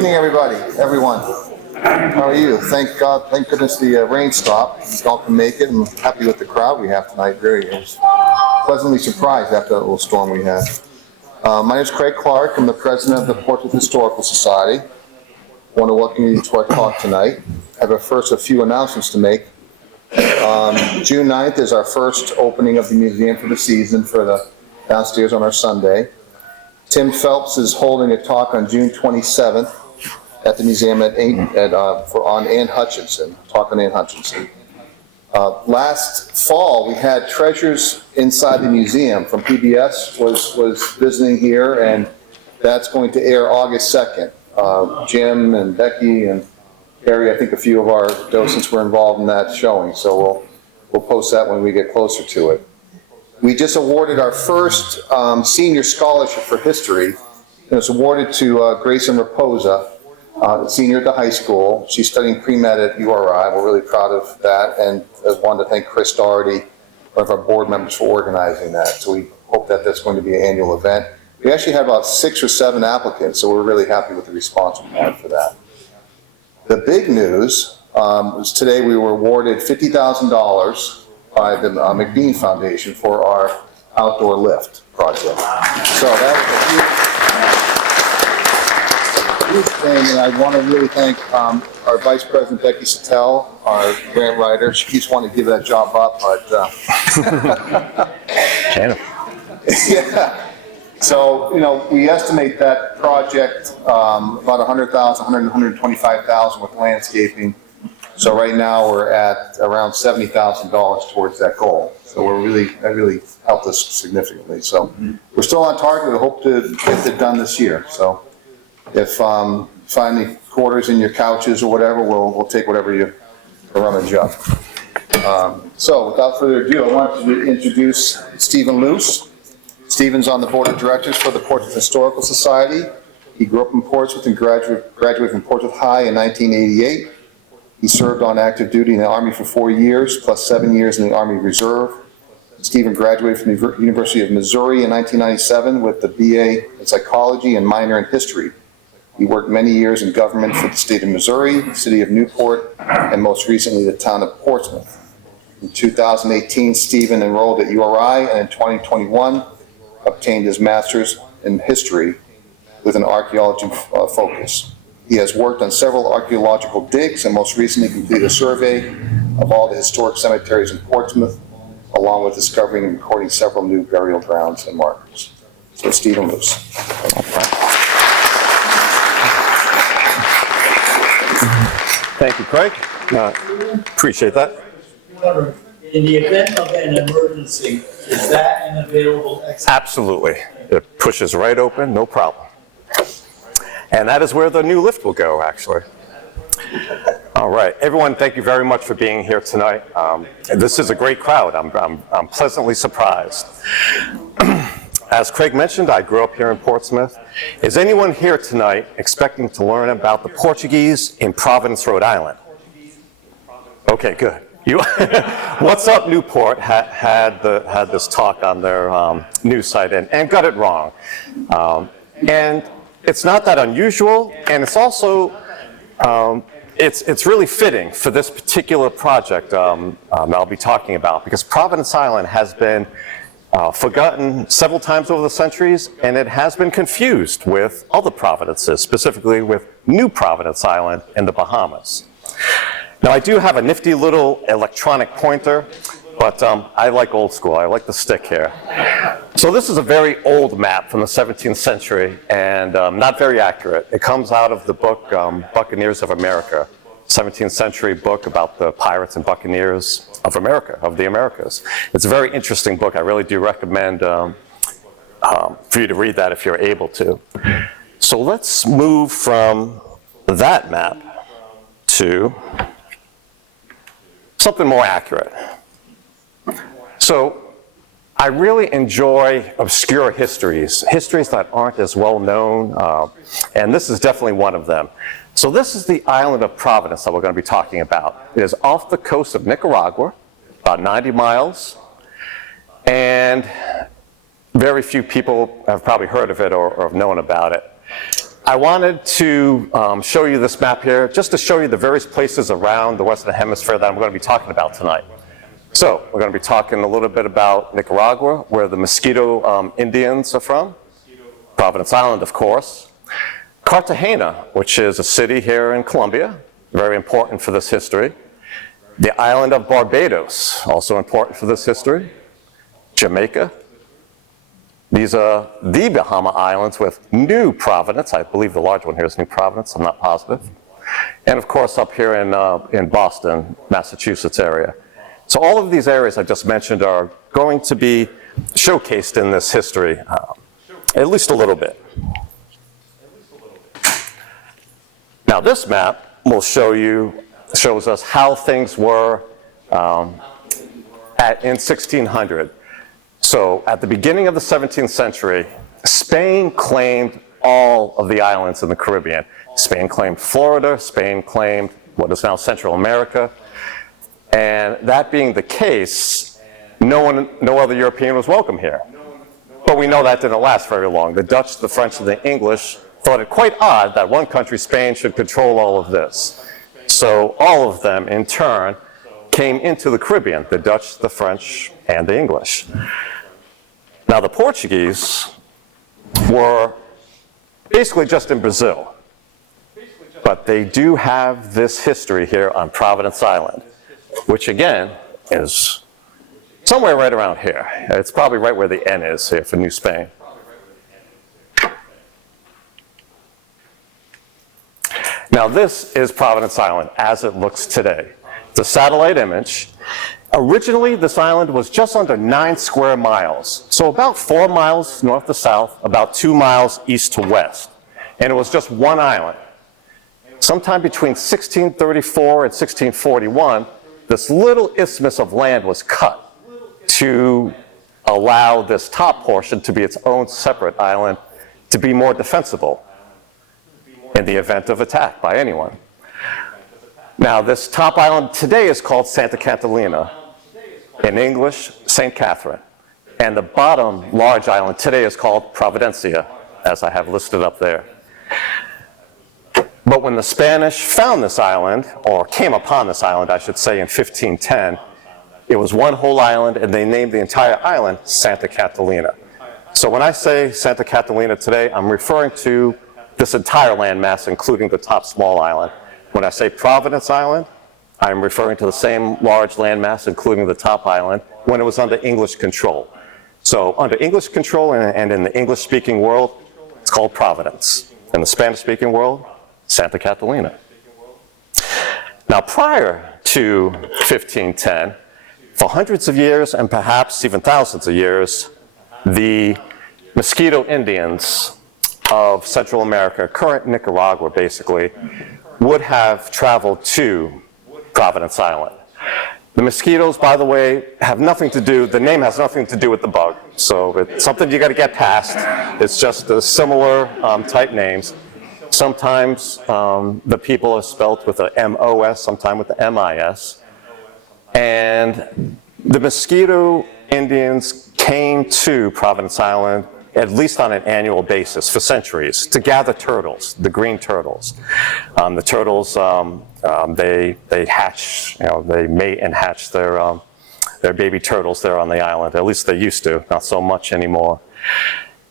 evening, everyone. How are you? Thank God, thank goodness the rain stopped. We all can make it. I'm happy with the crowd we have tonight. I was pleasantly surprised after that little storm we had. My name is Craig Clark. I'm the president of the Portrait Historical Society. I want to welcome you to our talk tonight. I have a few announcements to make. June 9th is our first opening of the museum for the season for the downstairs on our Sunday. Tim Phelps is holding a talk on June 27th at the museum on Anne Hutchinson, talk on Anne Hutchinson. Last fall, we had Treasures Inside the Museum from PBS was visiting here, and that's going to air August 2nd. Jim and Becky and Harry, I think a few of our docents were involved in that showing, so we'll post that when we get closer to it. We just awarded our first senior scholarship for history, and it was awarded to Grayson Raposa, senior at the high school. She's studying pre-med at URI. We're really proud of that, and I wanted to thank Chris Doherty, one of our board members, for organizing that. So we hope that that's going to be an annual event. We actually had about 6 or 7 applicants, so we're really happy with the response we had for that. The big news was today we were awarded $50,000 by the McBean Foundation for our outdoor lift project. So that was a huge thing, and I want to really thank our Vice President, Becky Sattel, our grant writer. She keeps wanting to give that job up, but yeah. So, we estimate that project about $100,000, $125,000 with landscaping. So right now we're at around $70,000 towards that goal. So that really helped us significantly. So we're still on target. We hope to get it done this year. So if find any quarters in your couches or whatever, we'll take whatever you rummage up. So without further ado, I wanted to introduce Stephen Luce. Stephen's on the board of directors for the Portrait Historical Society. He grew up in Portsmouth and graduated from Portsmouth High in 1988. He served on active duty in the Army for 4 years, plus 7 years in the Army Reserve. Stephen graduated from the University of Missouri in 1997 with the BA in psychology and minor in history. He worked many years in government for the state of Missouri, the city of Newport, and most recently the town of Portsmouth. In 2018, Stephen enrolled at URI, and in 2021, obtained his master's in history with an archaeology focus. He has worked on several archaeological digs and most recently completed a survey of all the historic cemeteries in Portsmouth, along with discovering and recording several new burial grounds and markers. So Stephen Luce. Thank you, Craig. Appreciate that. In the event of an emergency, is that an available exit? Absolutely. It pushes right open, no problem. And that is where the new lift will go, actually. All right, everyone, thank you very much for being here tonight. This is a great crowd. I'm pleasantly surprised. As Craig mentioned, I grew up here in Portsmouth. Is anyone here tonight expecting to learn about the Portuguese in Providence, Rhode Island? Okay, good. What's Up Newport had this talk on their news site and got it wrong. And it's not that unusual, and it's also it's really fitting for this particular project I'll be talking about, because Providence Island has been forgotten several times over the centuries, and it has been confused with other providences, specifically with New Providence Island in the Bahamas. Now, I do have a nifty little electronic pointer, but I like old school. I like the stick here. So this is a very old map from the 17th century, and not very accurate. It comes out of the book Buccaneers of America, 17th century book about the pirates and buccaneers of America, of the Americas. It's a very interesting book. I really do recommend for you to read that if you're able to. So let's move from that map to something more accurate. So I really enjoy obscure histories that aren't as well known, and this is definitely one of them. So this is the island of Providence that we're going to be talking about. It is off the coast of Nicaragua, about 90 miles, and very few people have probably heard of it or have known about it. I wanted to show you this map here just to show you the various places around the Western Hemisphere that I'm going to be talking about tonight. So we're going to be talking a little bit about Nicaragua, where the Mosquito Indians are from. Providence Island, of course. Cartagena, which is a city here in Colombia, very important for this history. The island of Barbados, also important for this history. Jamaica. These are the Bahama Islands with New Providence. I believe the large one here is New Providence, I'm not positive. And of course up here in Boston, Massachusetts area. So all of these areas I just mentioned are going to be showcased in this history, at least a little bit. Now this map will shows us how things were in 1600. So at the beginning of the 17th century, Spain claimed all of the islands in the Caribbean. Spain claimed Florida, Spain claimed what is now Central America. And that being the case, no other European was welcome here. But we know that didn't last very long. The Dutch, the French, and the English thought it quite odd that one country, Spain, should control all of this. So all of them, in turn, came into the Caribbean, the Dutch, the French, and the English. Now the Portuguese were basically just in Brazil, but they do have this history here on Providence Island, which again is somewhere right around here. It's probably right where the N is here for New Spain. Now this is Providence Island as it looks today. It's a satellite image. Originally, this island was just under 9 square miles. So about 4 miles north to south, about 2 miles east to west. And it was just one island. Sometime between 1634 and 1641, this little isthmus of land was cut to allow this top portion to be its own separate island to be more defensible in the event of attack by anyone. Now, this top island today is called Santa Catalina. In English, St. Catherine. And the bottom large island today is called Providencia, as I have listed up there. But when the Spanish found this island, or came upon this island, I should say, in 1510, it was one whole island, and they named the entire island Santa Catalina. So when I say Santa Catalina today, I'm referring to this entire landmass, including the top small island. When I say Providence Island, I'm referring to the same large landmass, including the top island, when it was under English control. So under English control and in the English-speaking world, it's called Providence. In the Spanish-speaking world, Santa Catalina. Now prior to 1510, for hundreds of years and perhaps even thousands of years, the Mosquito Indians of Central America, current Nicaragua basically, would have traveled to Providence Island. The mosquitoes, by the way, have nothing to do, the name has nothing to do with the bug. So it's something you got to get past. It's just the similar type names. Sometimes the people are spelt with a M-O-S, sometimes with the M-I-S. And the Mosquito Indians came to Providence Island at least on an annual basis for centuries to gather turtles, the green turtles. The turtles, they hatch, they mate and hatch their baby turtles there on the island. At least they used to, not so much anymore.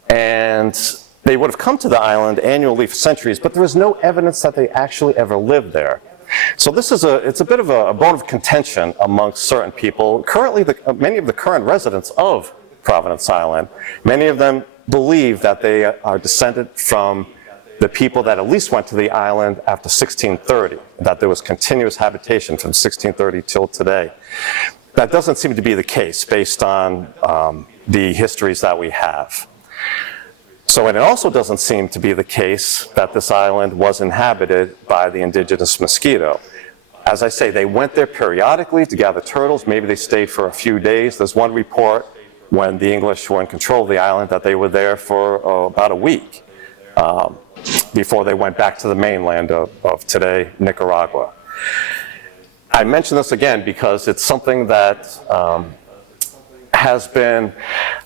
And they would have come to the island annually for centuries, but there is no evidence that they actually ever lived there. So this is it's a bit of a bone of contention amongst certain people. Currently, many of the current residents of Providence Island, many of them believe that they are descended from the people that at least went to the island after 1630, that there was continuous habitation from 1630 till today. That doesn't seem to be the case based on the histories that we have. So and it also doesn't seem to be the case that this island was inhabited by the indigenous mosquito. As I say, they went there periodically to gather turtles. Maybe they stayed for a few days. There's one report when the English were in control of the island that they were there for about a week before they went back to the mainland of today, Nicaragua. I mention this again because it's something that has been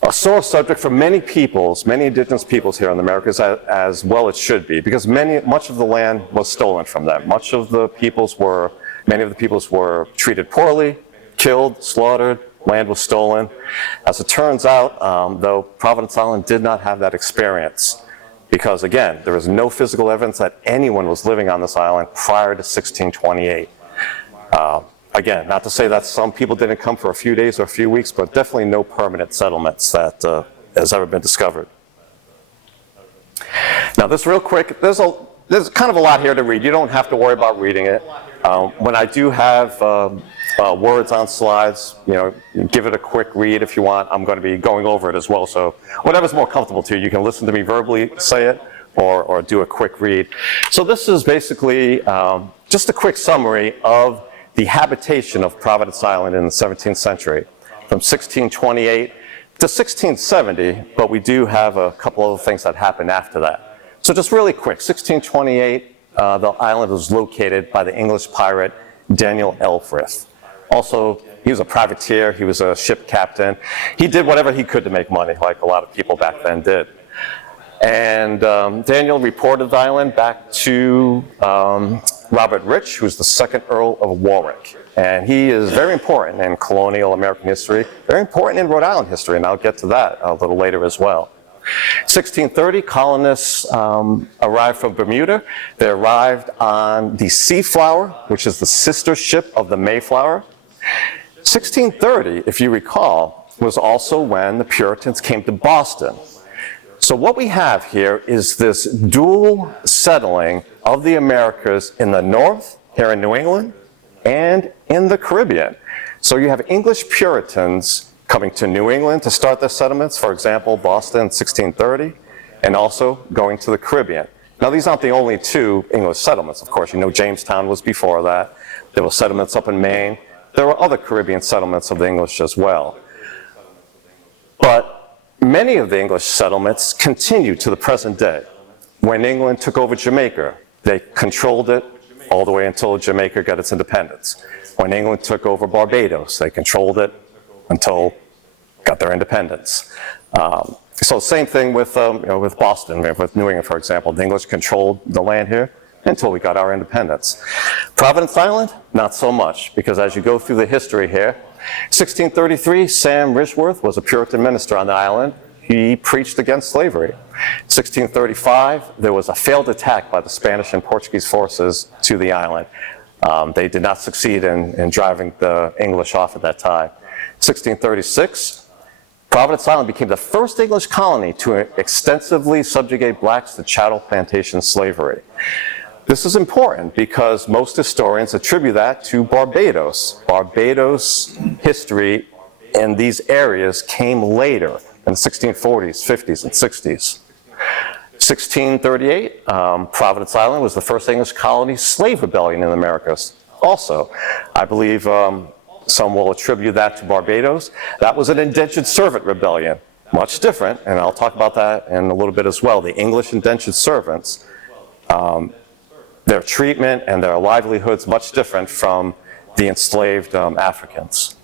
a sore subject for many peoples, many indigenous peoples here in the Americas, as well it should be, because much of the land was stolen from them. Many of the peoples were treated poorly, killed, slaughtered, land was stolen. As it turns out, though, Providence Island did not have that experience, because again, there is no physical evidence that anyone was living on this island prior to 1628. Again, not to say that some people didn't come for a few days or a few weeks, but definitely no permanent settlements that has ever been discovered. Now, this real quick, there's kind of a lot here to read. You don't have to worry about reading it. When I do have words on slides, give it a quick read if you want. I'm going to be going over it as well, so whatever's more comfortable to you. You can listen to me verbally say it or do a quick read. So this is basically just a quick summary of the habitation of Providence Island in the 17th century, from 1628 to 1670, but we do have a couple other things that happened after that. So just really quick, 1628, the island was located by the English pirate Daniel Elfrith. Also, he was a privateer, he was a ship captain. He did whatever he could to make money, like a lot of people back then did. And Daniel reported the island back to Robert Rich, who's the second Earl of Warwick. And he is very important in colonial American history, very important in Rhode Island history, and I'll get to that a little later as well. 1630, colonists arrived from Bermuda. They arrived on the Seaflower, which is the sister ship of the Mayflower. 1630, if you recall, was also when the Puritans came to Boston. So what we have here is this dual settling of the Americas in the north, here in New England, and in the Caribbean. So you have English Puritans coming to New England to start their settlements, for example, Boston, 1630, and also going to the Caribbean. Now, these aren't the only two English settlements, of course. Jamestown was before that. There were settlements up in Maine. There were other Caribbean settlements of the English as well. But many of the English settlements continue to the present day. When England took over Jamaica, they controlled it all the way until Jamaica got its independence. When England took over Barbados, they controlled it until got their independence. So same thing with Boston, with New England, for example. The English controlled the land here until we got our independence. Providence Island, not so much, because as you go through the history here, 1633, Sam Rishworth was a Puritan minister on the island. He preached against slavery. 1635, there was a failed attack by the Spanish and Portuguese forces to the island. They did not succeed in driving the English off at that time. 1636, Providence Island became the first English colony to extensively subjugate blacks to chattel plantation slavery. This is important because most historians attribute that to Barbados. Barbados history in these areas came later, in the 1640s, 50s, and 60s. 1638, Providence Island was the first English colony slave rebellion in the Americas. Also, I believe some will attribute that to Barbados. That was an indentured servant rebellion, much different, and I'll talk about that in a little bit as well. The English indentured servants, their treatment and their livelihoods much different from the enslaved Africans.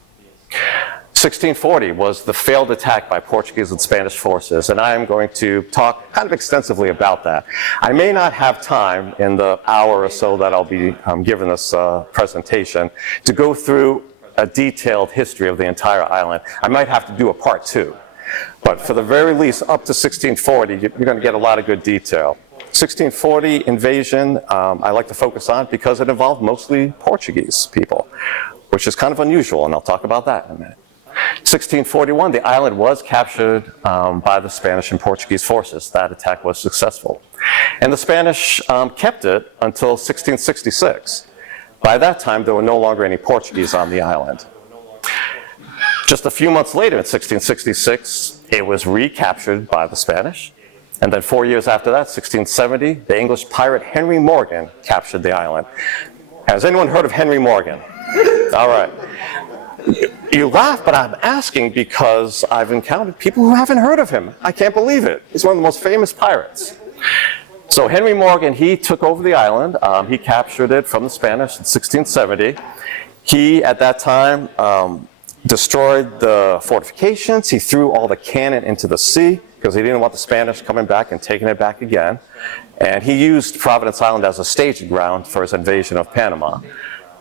1640 was the failed attack by Portuguese and Spanish forces, and I am going to talk kind of extensively about that. I may not have time in the hour or so that I'll be giving this presentation to go through a detailed history of the entire island. I might have to do a part two, but for the very least, up to 1640, you're going to get a lot of good detail. 1640 invasion, I like to focus on because it involved mostly Portuguese people, which is kind of unusual, and I'll talk about that in a minute. 1641, the island was captured by the Spanish and Portuguese forces. That attack was successful. And the Spanish kept it until 1666. By that time, there were no longer any Portuguese on the island. Just a few months later, in 1666, it was recaptured by the Spanish. And then 4 years after that, 1670, the English pirate Henry Morgan captured the island. Has anyone heard of Henry Morgan? All right. You laugh, but I'm asking because I've encountered people who haven't heard of him. I can't believe it. He's one of the most famous pirates. So Henry Morgan, he took over the island. He captured it from the Spanish in 1670. He, at that time, destroyed the fortifications. He threw all the cannon into the sea because he didn't want the Spanish coming back and taking it back again. And he used Providence Island as a staging ground for his invasion of Panama.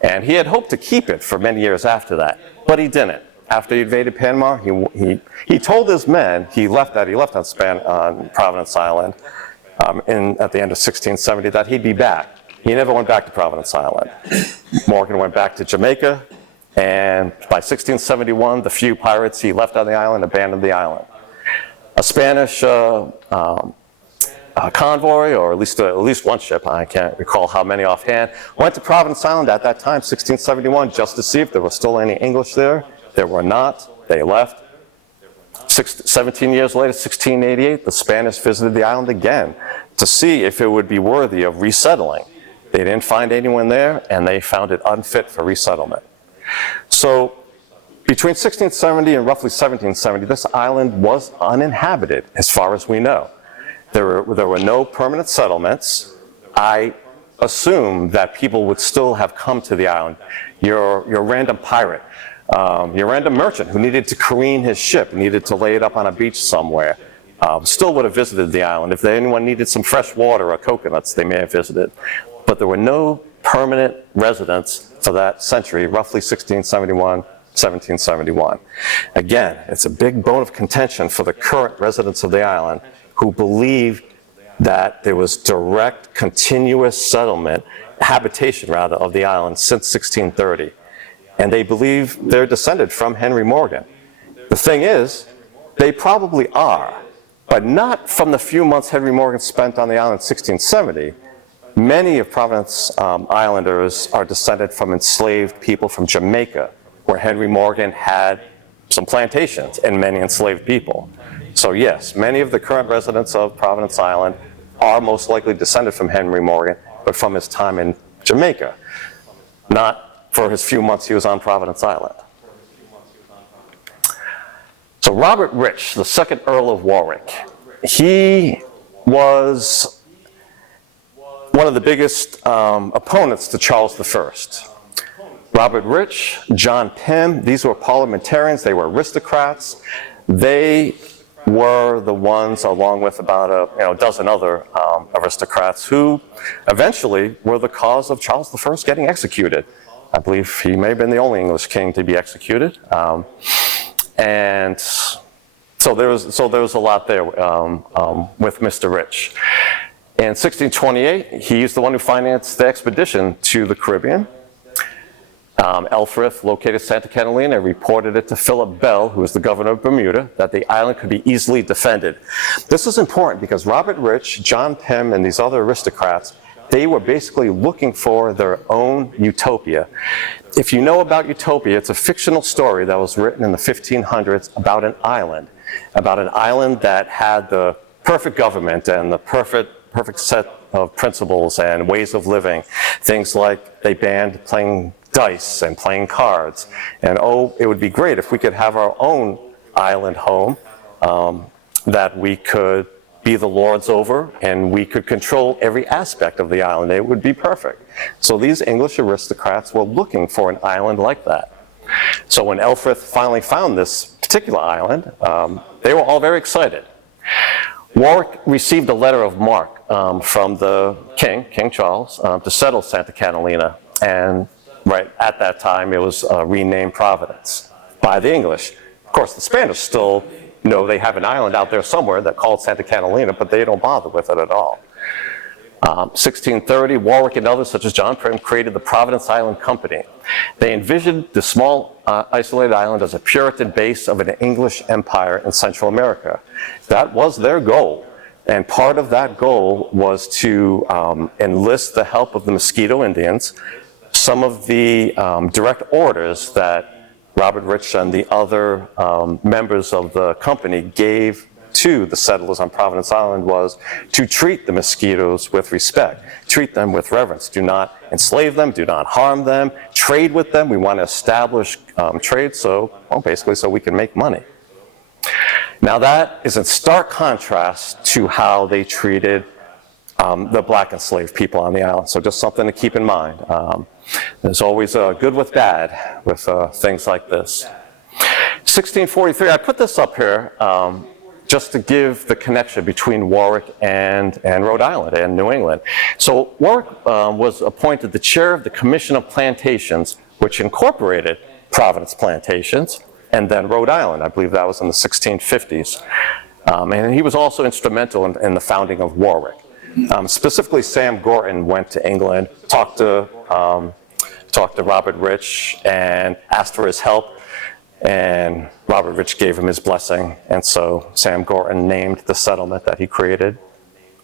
And he had hoped to keep it for many years after that, but he didn't. After he invaded Panama, he told his men, he left on Providence Island at the end of 1670 that he'd be back. He never went back to Providence Island. Morgan went back to Jamaica, and by 1671, the few pirates he left on the island abandoned the island. A Spanish convoy, or at least one ship, I can't recall how many offhand, went to Providence Island at that time, 1671, just to see if there was still any English there. There were not. They left. 17 years later, 1688, the Spanish visited the island again to see if it would be worthy of resettling. They didn't find anyone there, and they found it unfit for resettlement. So between 1670 and roughly 1770, this island was uninhabited, as far as we know. There were no permanent settlements. I assume that people would still have come to the island. Your random pirate, your random merchant who needed to careen his ship, needed to lay it up on a beach somewhere, still would have visited the island. If anyone needed some fresh water or coconuts, they may have visited. But there were no permanent residents for that century, roughly 1671, 1771. Again, it's a big bone of contention for the current residents of the island who believe that there was direct, continuous settlement, habitation rather, of the island since 1630. And they believe they're descended from Henry Morgan. The thing is, they probably are, but not from the few months Henry Morgan spent on the island in 1670. Many of Providence Islanders are descended from enslaved people from Jamaica, where Henry Morgan had some plantations and many enslaved people. So yes, many of the current residents of Providence Island are most likely descended from Henry Morgan, but from his time in Jamaica, not for his few months he was on Providence Island. So Robert Rich, the second Earl of Warwick, he was one of the biggest opponents to Charles I. Robert Rich, John Pym, these were parliamentarians, they were aristocrats. They were the ones, along with about a dozen other aristocrats, who eventually were the cause of Charles I getting executed. I believe he may have been the only English king to be executed. And so there was a lot there with Mr. Rich. In 1628, he's the one who financed the expedition to the Caribbean. Elfrith located Santa Catalina and reported it to Philip Bell, who was the governor of Bermuda, that the island could be easily defended. This is important because Robert Rich, John Pym, and these other aristocrats, they were basically looking for their own utopia. If you know about utopia, it's a fictional story that was written in the 1500s about an island that had the perfect government and the perfect set of principles and ways of living. Things like they banned playing dice and playing cards. And it would be great if we could have our own island home that we could be the lords over, and we could control every aspect of the island. It would be perfect. So these English aristocrats were looking for an island like that. So when Elfrith finally found this particular island, they were all very excited. Warwick received a letter of marque from the king, King Charles, to settle Santa Catalina. And right at that time, it was renamed Providence by the English. Of course, the Spanish still know they have an island out there somewhere that's called Santa Catalina, but they don't bother with it at all. 1630, Warwick and others, such as John Pym, created the Providence Island Company. They envisioned the small isolated island as a Puritan base of an English empire in Central America. That was their goal. And part of that goal was to enlist the help of the Mosquito Indians. Some of the direct orders that Robert Rich and the other members of the company gave to the settlers on Providence Island was to treat the mosquitoes with respect, treat them with reverence. Do not enslave them, do not harm them, trade with them. We want to establish trade basically so we can make money. Now that is in stark contrast to how they treated the black enslaved people on the island. So just something to keep in mind. There's always good with bad with things like this. 1643, I put this up here just to give the connection between Warwick and Rhode Island and New England. So Warwick was appointed the chair of the Commission of Plantations, which incorporated Providence plantations, and then Rhode Island. I believe that was in the 1650s. And he was also instrumental in the founding of Warwick. Specifically, Sam Gorton went to England, talked to Robert Rich and asked for his help. And Robert Rich gave him his blessing, and so Sam Gorton named the settlement that he created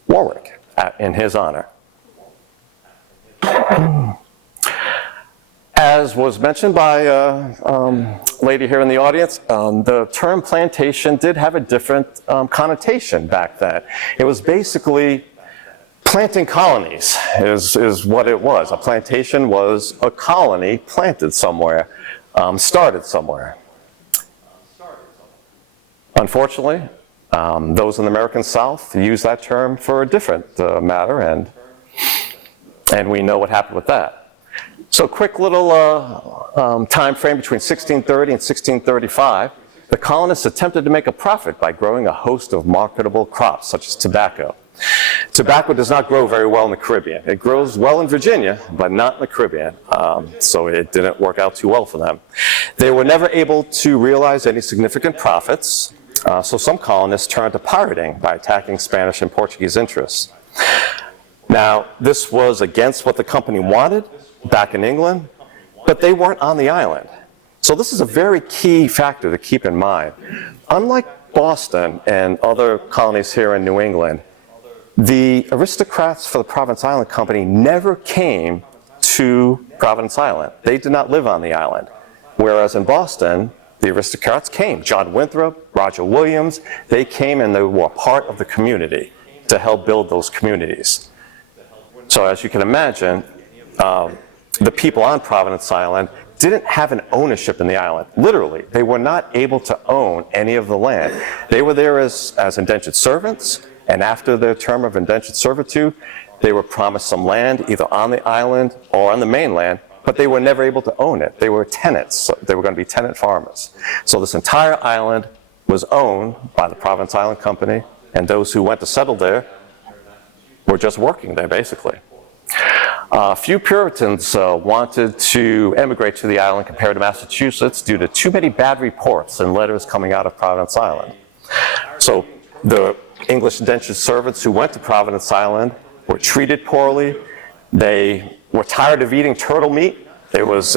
Warwick in his honor. As was mentioned by a lady here in the audience, the term plantation did have a different connotation back then. It was basically planting colonies is what it was. A plantation was a colony planted somewhere, started somewhere. Unfortunately, those in the American South use that term for a different matter, and we know what happened with that. So quick little time frame between 1630 and 1635, the colonists attempted to make a profit by growing a host of marketable crops, such as tobacco. Tobacco does not grow very well in the Caribbean. It grows well in Virginia, but not in the Caribbean, so it didn't work out too well for them. They were never able to realize any significant profits, so some colonists turned to pirating by attacking Spanish and Portuguese interests. Now, this was against what the company wanted back in England, but they weren't on the island. So this is a very key factor to keep in mind. Unlike Boston and other colonies here in New England, the aristocrats for the Providence Island Company never came to Providence Island. They did not live on the island. Whereas in Boston, the aristocrats came. John Winthrop, Roger Williams, they came and they were part of the community to help build those communities. So as you can imagine, the people on Providence Island didn't have an ownership in the island. Literally, they were not able to own any of the land. They were there as indentured servants, and after their term of indentured servitude, they were promised some land either on the island or on the mainland, but they were never able to own it. They were tenants. So they were going to be tenant farmers. So this entire island was owned by the Providence Island Company, and those who went to settle there were just working there, basically. A few Puritans wanted to emigrate to the island compared to Massachusetts due to too many bad reports and letters coming out of Providence Island. So the English indentured servants who went to Providence Island were treated poorly. They were tired of eating turtle meat. It was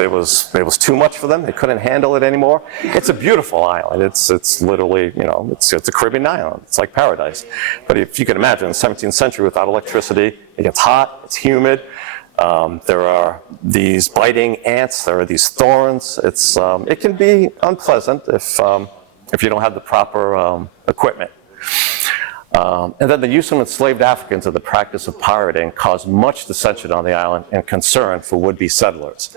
too much for them. They couldn't handle it anymore. It's a beautiful island. It's literally, it's a Caribbean island. It's like paradise. But if you can imagine, in the 17th century without electricity, it gets hot, it's humid. There are these biting ants. There are these thorns. It can be unpleasant if you don't have the proper equipment. And then the use of enslaved Africans in the practice of pirating caused much dissension on the island and concern for would-be settlers.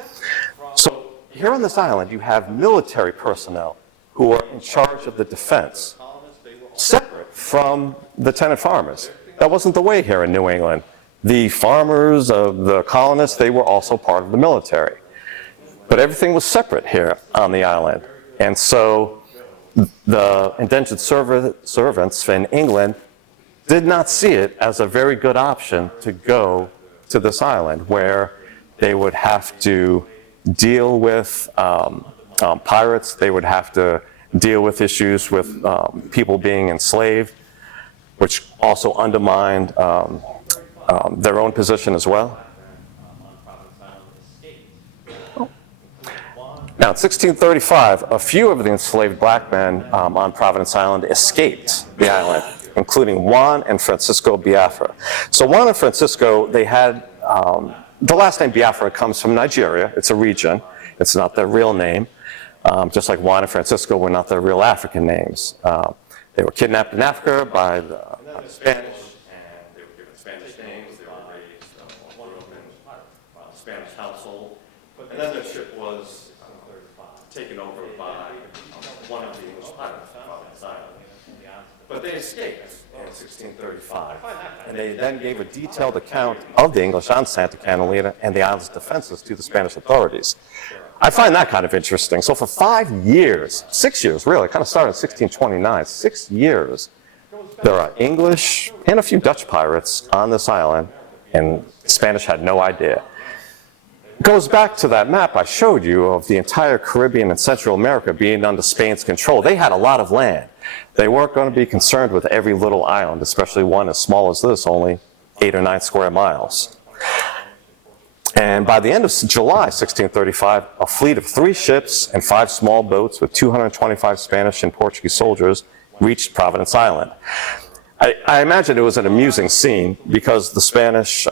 So here on this island, you have military personnel who are in charge of the defense, separate from the tenant farmers. That wasn't the way here in New England. The farmers, the colonists, they were also part of the military. But everything was separate here on the island. And so the indentured servants in England did not see it as a very good option to go to this island where they would have to deal with pirates, they would have to deal with issues with people being enslaved, which also undermined their own position as well. Now, in 1635, a few of the enslaved black men on Providence Island escaped the island, including Juan and Francisco Biafra. So Juan and Francisco, they had, the last name Biafra comes from Nigeria. It's a region. It's not their real name. Just like Juan and Francisco were not their real African names. They were kidnapped in Africa by the Spanish, and they were given Spanish names. They were raised in a Spanish household. And then their ship was taken over by one of the English pirates on Providence Island. But they escaped in 1635, and they then gave a detailed account of the English on Santa Catalina and the island's defenses to the Spanish authorities. I find that kind of interesting. So for 5 years, 6 years really, kind of started in 1629, 6 years, there are English and a few Dutch pirates on this island, and the Spanish had no idea. It goes back to that map I showed you of the entire Caribbean and Central America being under Spain's control. They had a lot of land. They weren't going to be concerned with every little island, especially one as small as this, only 8 or 9 square miles. And by the end of July 1635, a fleet of 3 ships and 5 small boats with 225 Spanish and Portuguese soldiers reached Providence Island. I imagine it was an amusing scene because the Spanish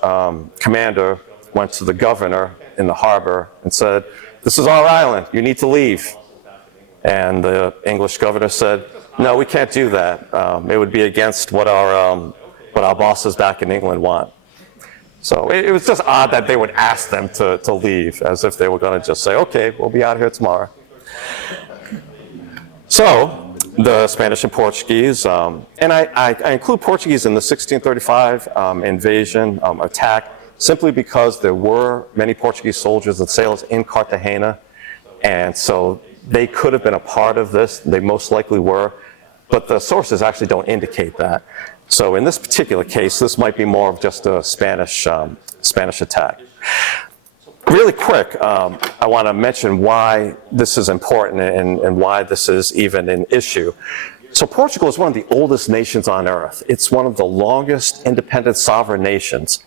commander went to the governor in the harbor and said, "This is our island, you need to leave." And the English governor said, "No, we can't do that. It would be against what our bosses back in England want." So it was just odd that they would ask them to leave, as if they were going to just say, "Okay, we'll be out here tomorrow." So the Spanish and Portuguese, and I include Portuguese in the 1635 invasion attack, simply because there were many Portuguese soldiers and sailors in Cartagena, and so they could have been a part of this. They most likely were, but the sources actually don't indicate that. So in this particular case, this might be more of just a Spanish attack. Really quick, I want to mention why this is important and why this is even an issue. So Portugal is one of the oldest nations on earth. It's one of the longest independent sovereign nations.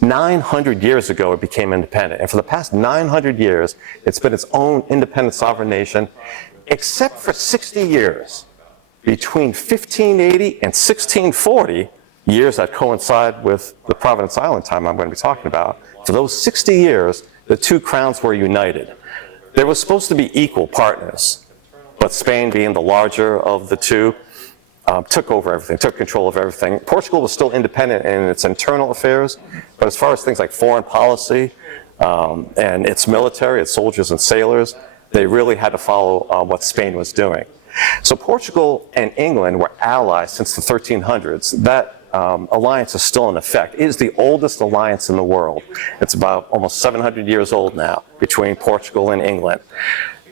900 years ago, it became independent. And for the past 900 years, it's been its own independent sovereign nation, except for 60 years. Between 1580 and 1640, years that coincide with the Providence Island time I'm going to be talking about, for those 60 years, the 2 crowns were united. They were supposed to be equal partners, but Spain, being the larger of the 2, took over everything, took control of everything. Portugal was still independent in its internal affairs, but as far as things like foreign policy and its military, its soldiers and sailors, they really had to follow what Spain was doing. So Portugal and England were allies since the 1300s. That alliance is still in effect. It is the oldest alliance in the world. It's about almost 700 years old now between Portugal and England.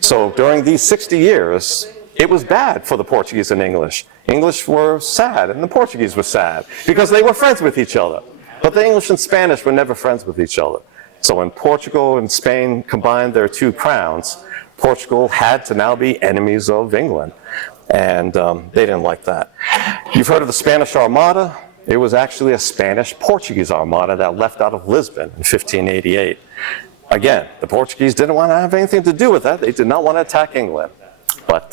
So during these 60 years, it was bad for the Portuguese and English. English were sad and the Portuguese were sad because they were friends with each other. But the English and Spanish were never friends with each other. So when Portugal and Spain combined their 2 crowns, Portugal had to now be enemies of England, and they didn't like that. You've heard of the Spanish Armada. It was actually a Spanish-Portuguese Armada that left out of Lisbon in 1588. Again, the Portuguese didn't want to have anything to do with that. They did not want to attack England. But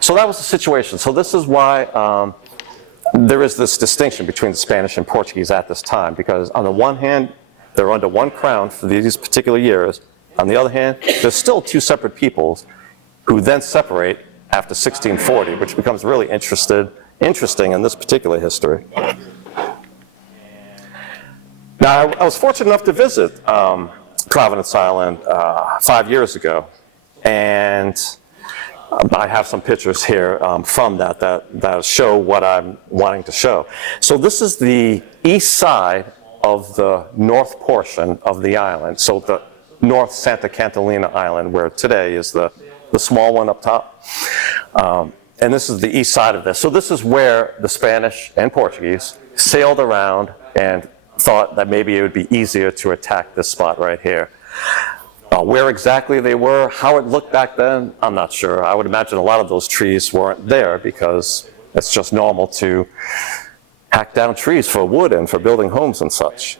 so that was the situation. So this is why there is this distinction between the Spanish and Portuguese at this time, because on the one hand, they're under 1 crown for these particular years. On the other hand, there's still 2 separate peoples who then separate after 1640, which becomes really interesting in this particular history. Now, I was fortunate enough to visit Providence Island 5 years ago, and I have some pictures here from that show what I'm wanting to show. So this is the east side of the north portion of the island. So the North Santa Catalina Island, where today is the small one up top. And this is the east side of this. So this is where the Spanish and Portuguese sailed around and thought that maybe it would be easier to attack this spot right here. Where exactly they were, how it looked back then, I'm not sure. I would imagine a lot of those trees weren't there because it's just normal to hack down trees for wood and for building homes and such.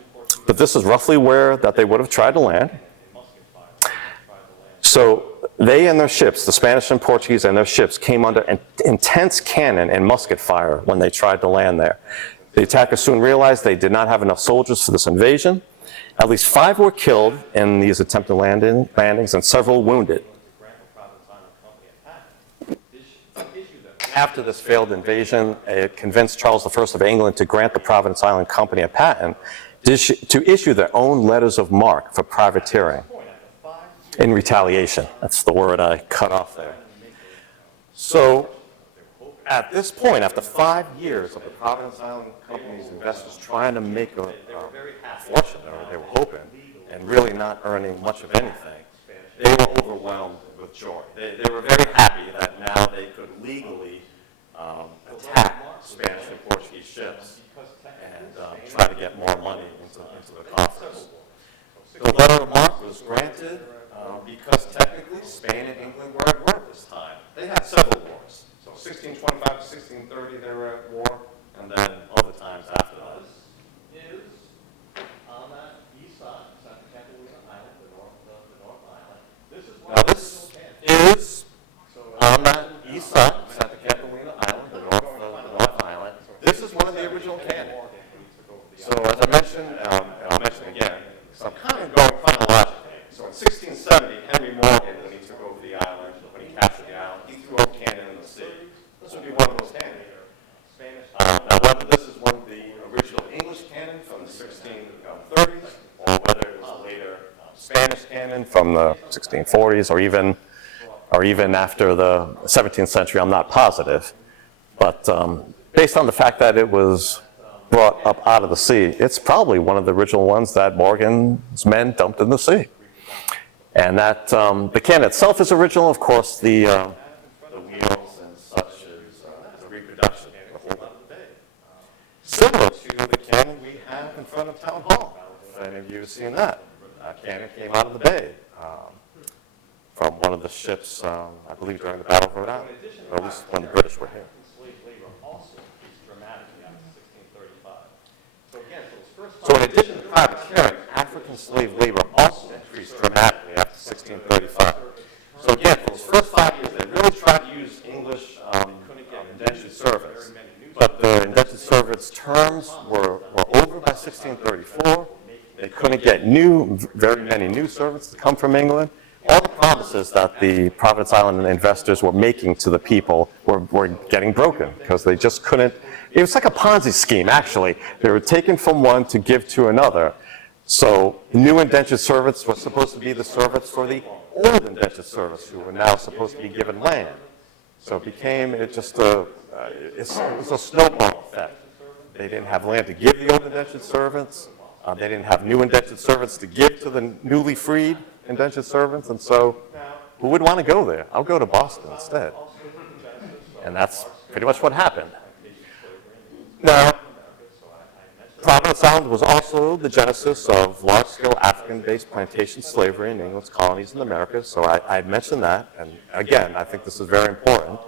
But this is roughly where that they would have tried to land. So they and their ships, the Spanish and Portuguese and their ships, came under intense cannon and musket fire when they tried to land there. The attackers soon realized they did not have enough soldiers for this invasion. At least 5 were killed in these attempted landings and several wounded. After this failed invasion, it convinced Charles I of England to grant the Providence Island Company a patent to issue their own letters of marque for privateering. In retaliation. That's the word I cut off there. So at this point, after 5 years of the Providence Island Company's investors trying to make a fortune, or they were hoping, and really not earning much of anything, they were overwhelmed with joy. They were very happy that now they could legally attack Spanish and Portuguese ships and try to get more money into the coffers. The letter of marque was granted because technically Spain and England were at war at this time. They had several wars. So 1625 to 1630 they were at war, and then other times after that. Is on that east side, Santa Catalina Island, the North Island. This is Now this is on that east side, Santa Catalina Island, the North Island. This is one of the original cannon. So as I mentioned, and I'll mention again, so I'm kind of going chronologically. So in 1670, Henry Morgan, when he took over the island, when he captured the island, he threw a cannon in the sea. This would be one of those cannons. Now whether this is one of the original English cannon from the 1630s, or whether it was a later Spanish cannon from the 1640s, or even after the 17th century, I'm not positive. But based on the fact that it was brought up out of the sea, it's probably one of the original ones that Morgan's men dumped in the sea. And that the cannon itself is original, of course. The wheels and such is a reproduction. Similar to the cannon we have in front of Town Hall. If any of you have seen that, that cannon came out of the bay from one of the ships, I believe, during the Battle of Rhode Island, or at least when the British were here. So in addition to privateering, African slave labor also increased dramatically after 1635. So again, for those first 5 years, they really tried to use English indentured servants. But the indentured servants' terms were over by 1634. They couldn't get very many new servants to come from England. All the promises that the Providence Island investors were making to the people were getting broken because they just couldn't. It was like a Ponzi scheme, actually. They were taken from one to give to another. So new indentured servants were supposed to be the servants for the old indentured servants who were now supposed to be given land. So it became it was a snowball effect. They didn't have land to give the old indentured servants. They didn't have new indentured servants to give to the newly freed indentured servants. And so who would want to go there? I'll go to Boston instead. And that's pretty much what happened. Now, Providence Island was also the genesis of large-scale African-based plantation slavery in England's colonies in the Americas, so I mentioned that, and again, I think this is very important,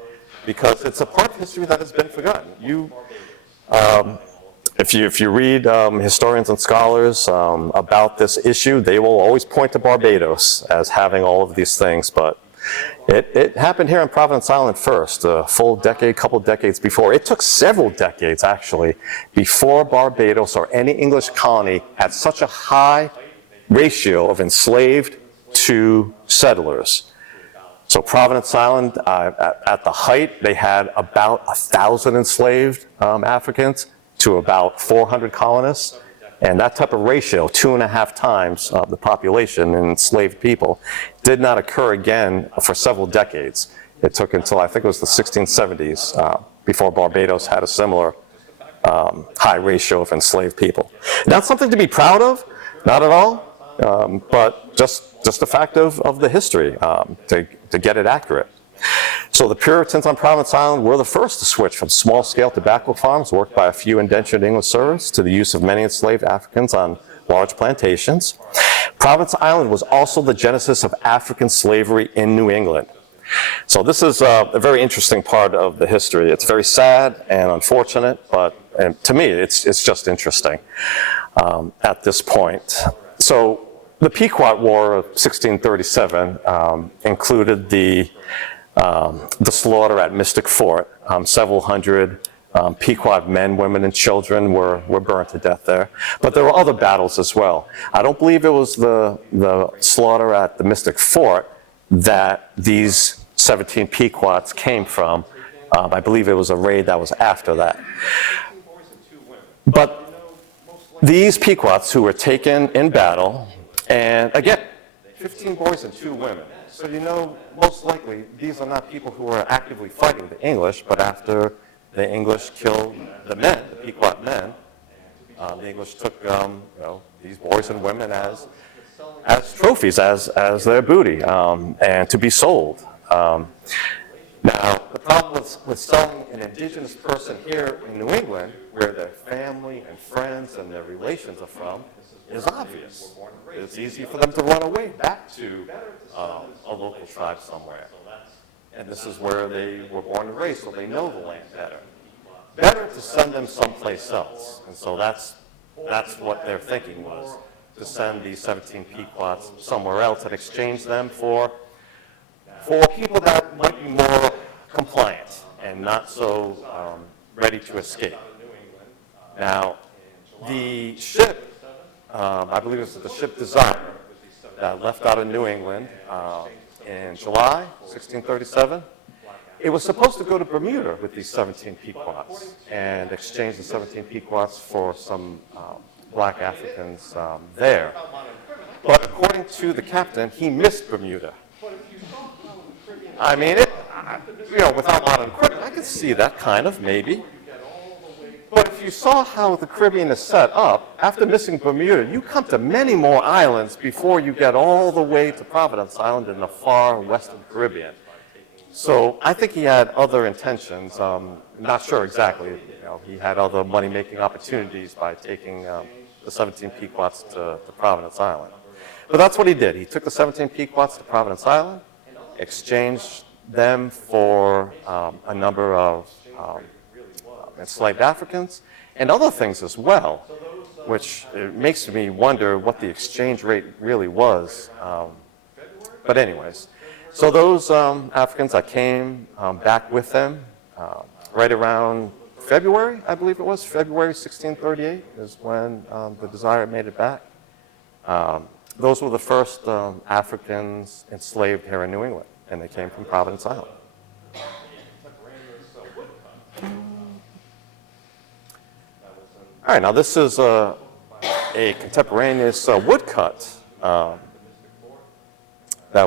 because it's a part of history that has been forgotten. If you read historians and scholars about this issue, they will always point to Barbados as having all of these things, but it happened here on Providence Island first, a full decade, couple decades before. It took several decades, actually, before Barbados or any English colony had such a high ratio of enslaved to settlers. So Providence Island, at the height, they had about 1,000 enslaved Africans to about 400 colonists. And that type of ratio, 2.5 times the population in enslaved people, did not occur again for several decades. It took until, I think it was the 1670s, before Barbados had a similar high ratio of enslaved people. Not something to be proud of, not at all, but just a fact of the history, to get it accurate. So the Puritans on Providence Island were the first to switch from small-scale tobacco farms worked by a few indentured English servants to the use of many enslaved Africans on large plantations. Providence Island was also the genesis of African slavery in New England. So this is a very interesting part of the history. It's very sad and unfortunate, but to me, it's just interesting at this point. So the Pequot War of 1637 included the slaughter at Mystic Fort. Several hundred Pequot men, women, and children were burned to death there. But there were other battles as well. I don't believe it was the slaughter at the Mystic Fort that these 17 Pequots came from. I believe it was a raid that was after that. But these Pequots who were taken in battle, and again, 15 boys and 2 women. So you know, most likely, these are not people who are actively fighting the English, but after the English killed the men, the Pequot men, the English took these boys and women as as trophies, as their booty, and to be sold. Now, the problem with selling an indigenous person here in New England, where their family and friends and their relations are from, is obvious. It's easy for them to run away back to a local tribe somewhere. And this is where they were born and raised, so they know the land better. Better to send them someplace else. And so that's what their thinking was, to send these 17 Pequots somewhere else and exchange them for people that might be more compliant and not so ready to escape. Now, the ship, I believe it was the ship Desire, that left out of New England in July 1637, it was supposed to go to Bermuda with these 17 Pequots and exchange the 17 Pequots for some black Africans there. But according to the captain, he missed Bermuda. I mean, without modern equipment, I could see that kind of, maybe. But if you saw how the Caribbean is set up, after missing Bermuda, you come to many more islands before you get all the way to Providence Island in the far western Caribbean. So I think he had other intentions. Not sure exactly. He had other money-making opportunities by taking the 17 Pequots to Providence Island. But that's what he did. He took the 17 Pequots to Providence Island, exchanged them for a number of enslaved Africans and other things as well, which makes me wonder what the exchange rate really was. But anyways, so those Africans that came back with them right around February, I believe it was, February 1638 is when the Desire made it back. Those were the first Africans enslaved here in New England, and they came from Providence Island. All right, now this is a contemporaneous woodcut that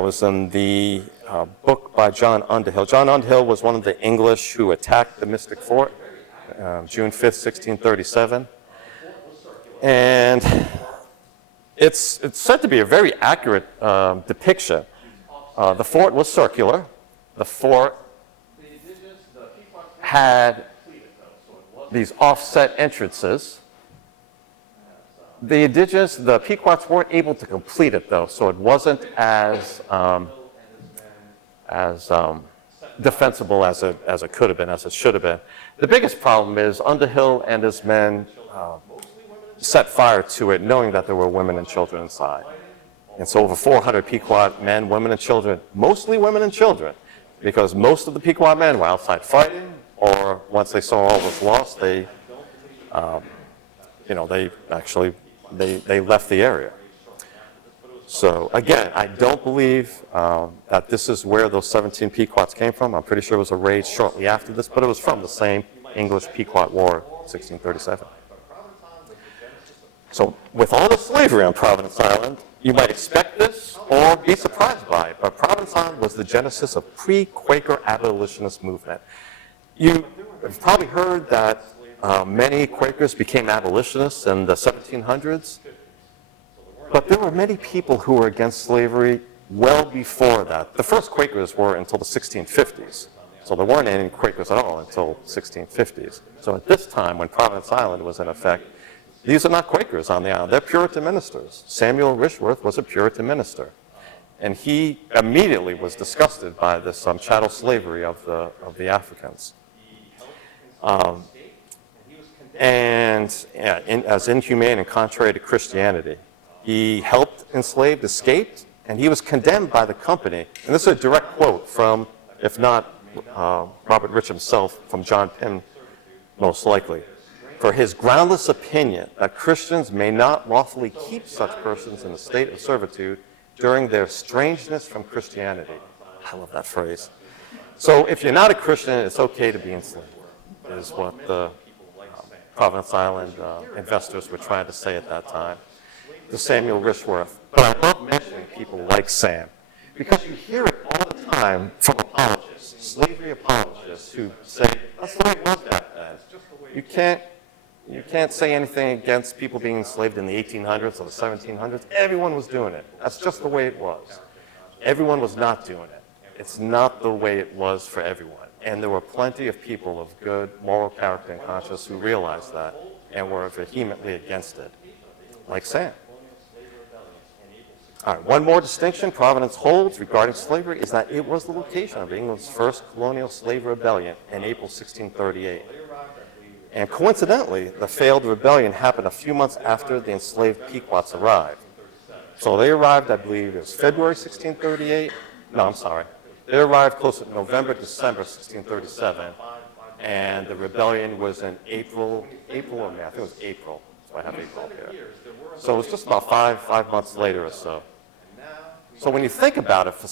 was in the book by John Underhill. John Underhill was one of the English who attacked the Mystic Fort, June 5th, 1637. And it's said to be a very accurate depiction. The fort was circular. The fort had these offset entrances. The Pequots weren't able to complete it though, so it wasn't as defensible as it could have been, as it should have been. The biggest problem is Underhill and his men set fire to it, knowing that there were women and children inside. And so over 400 Pequot men, women and children, mostly women and children, because most of the Pequot men were outside fighting, or once they saw all was lost, they left the area. So again, I don't believe that this is where those 17 Pequots came from. I'm pretty sure it was a raid shortly after this, but it was from the same English Pequot War, 1637. So with all the slavery on Providence Island, you might expect this or be surprised by it, but Providence Island was the genesis of pre-Quaker abolitionist movement. You have probably heard that many Quakers became abolitionists in the 1700s, but there were many people who were against slavery well before that. The first Quakers were until the 1650s, so there weren't any Quakers at all until 1650s. So at this time, when Providence Island was in effect, these are not Quakers on the island, they're Puritan ministers. Samuel Richworth was a Puritan minister, and he immediately was disgusted by this chattel slavery of the Africans. As inhumane and contrary to Christianity. He helped enslaved, escaped, and he was condemned by the company. And this is a direct quote from, if not Robert Rich himself, from John Pym, most likely, for his groundless opinion that Christians may not lawfully keep such persons in a state of servitude during their strangeness from Christianity. I love that phrase. So if you're not a Christian, it's okay to be enslaved, is what the Providence Island investors were trying to say at that time to Samuel Richworth. But I love mentioning people like Sam, because you hear it all the time from apologists, slavery apologists, who say, that's the way it was back then. You can't You can't say anything against people being enslaved in the 1800s or the 1700s. Everyone was doing it. That's just the way it was. Everyone was not doing it. It's not the way it was for everyone. And there were plenty of people of good moral character and conscience who realized that and were vehemently against it, like Sam. All right, one more distinction Providence holds regarding slavery is that it was the location of England's first colonial slave rebellion in April 1638. And coincidentally, the failed rebellion happened a few months after the enslaved Pequots arrived. So they arrived, I believe, it was February 1638. No, I'm sorry. They arrived close to November, December 1637, and the rebellion was in April or May. I think it was April. So I have April here. So it was just about five months later or so. So when you think about it, for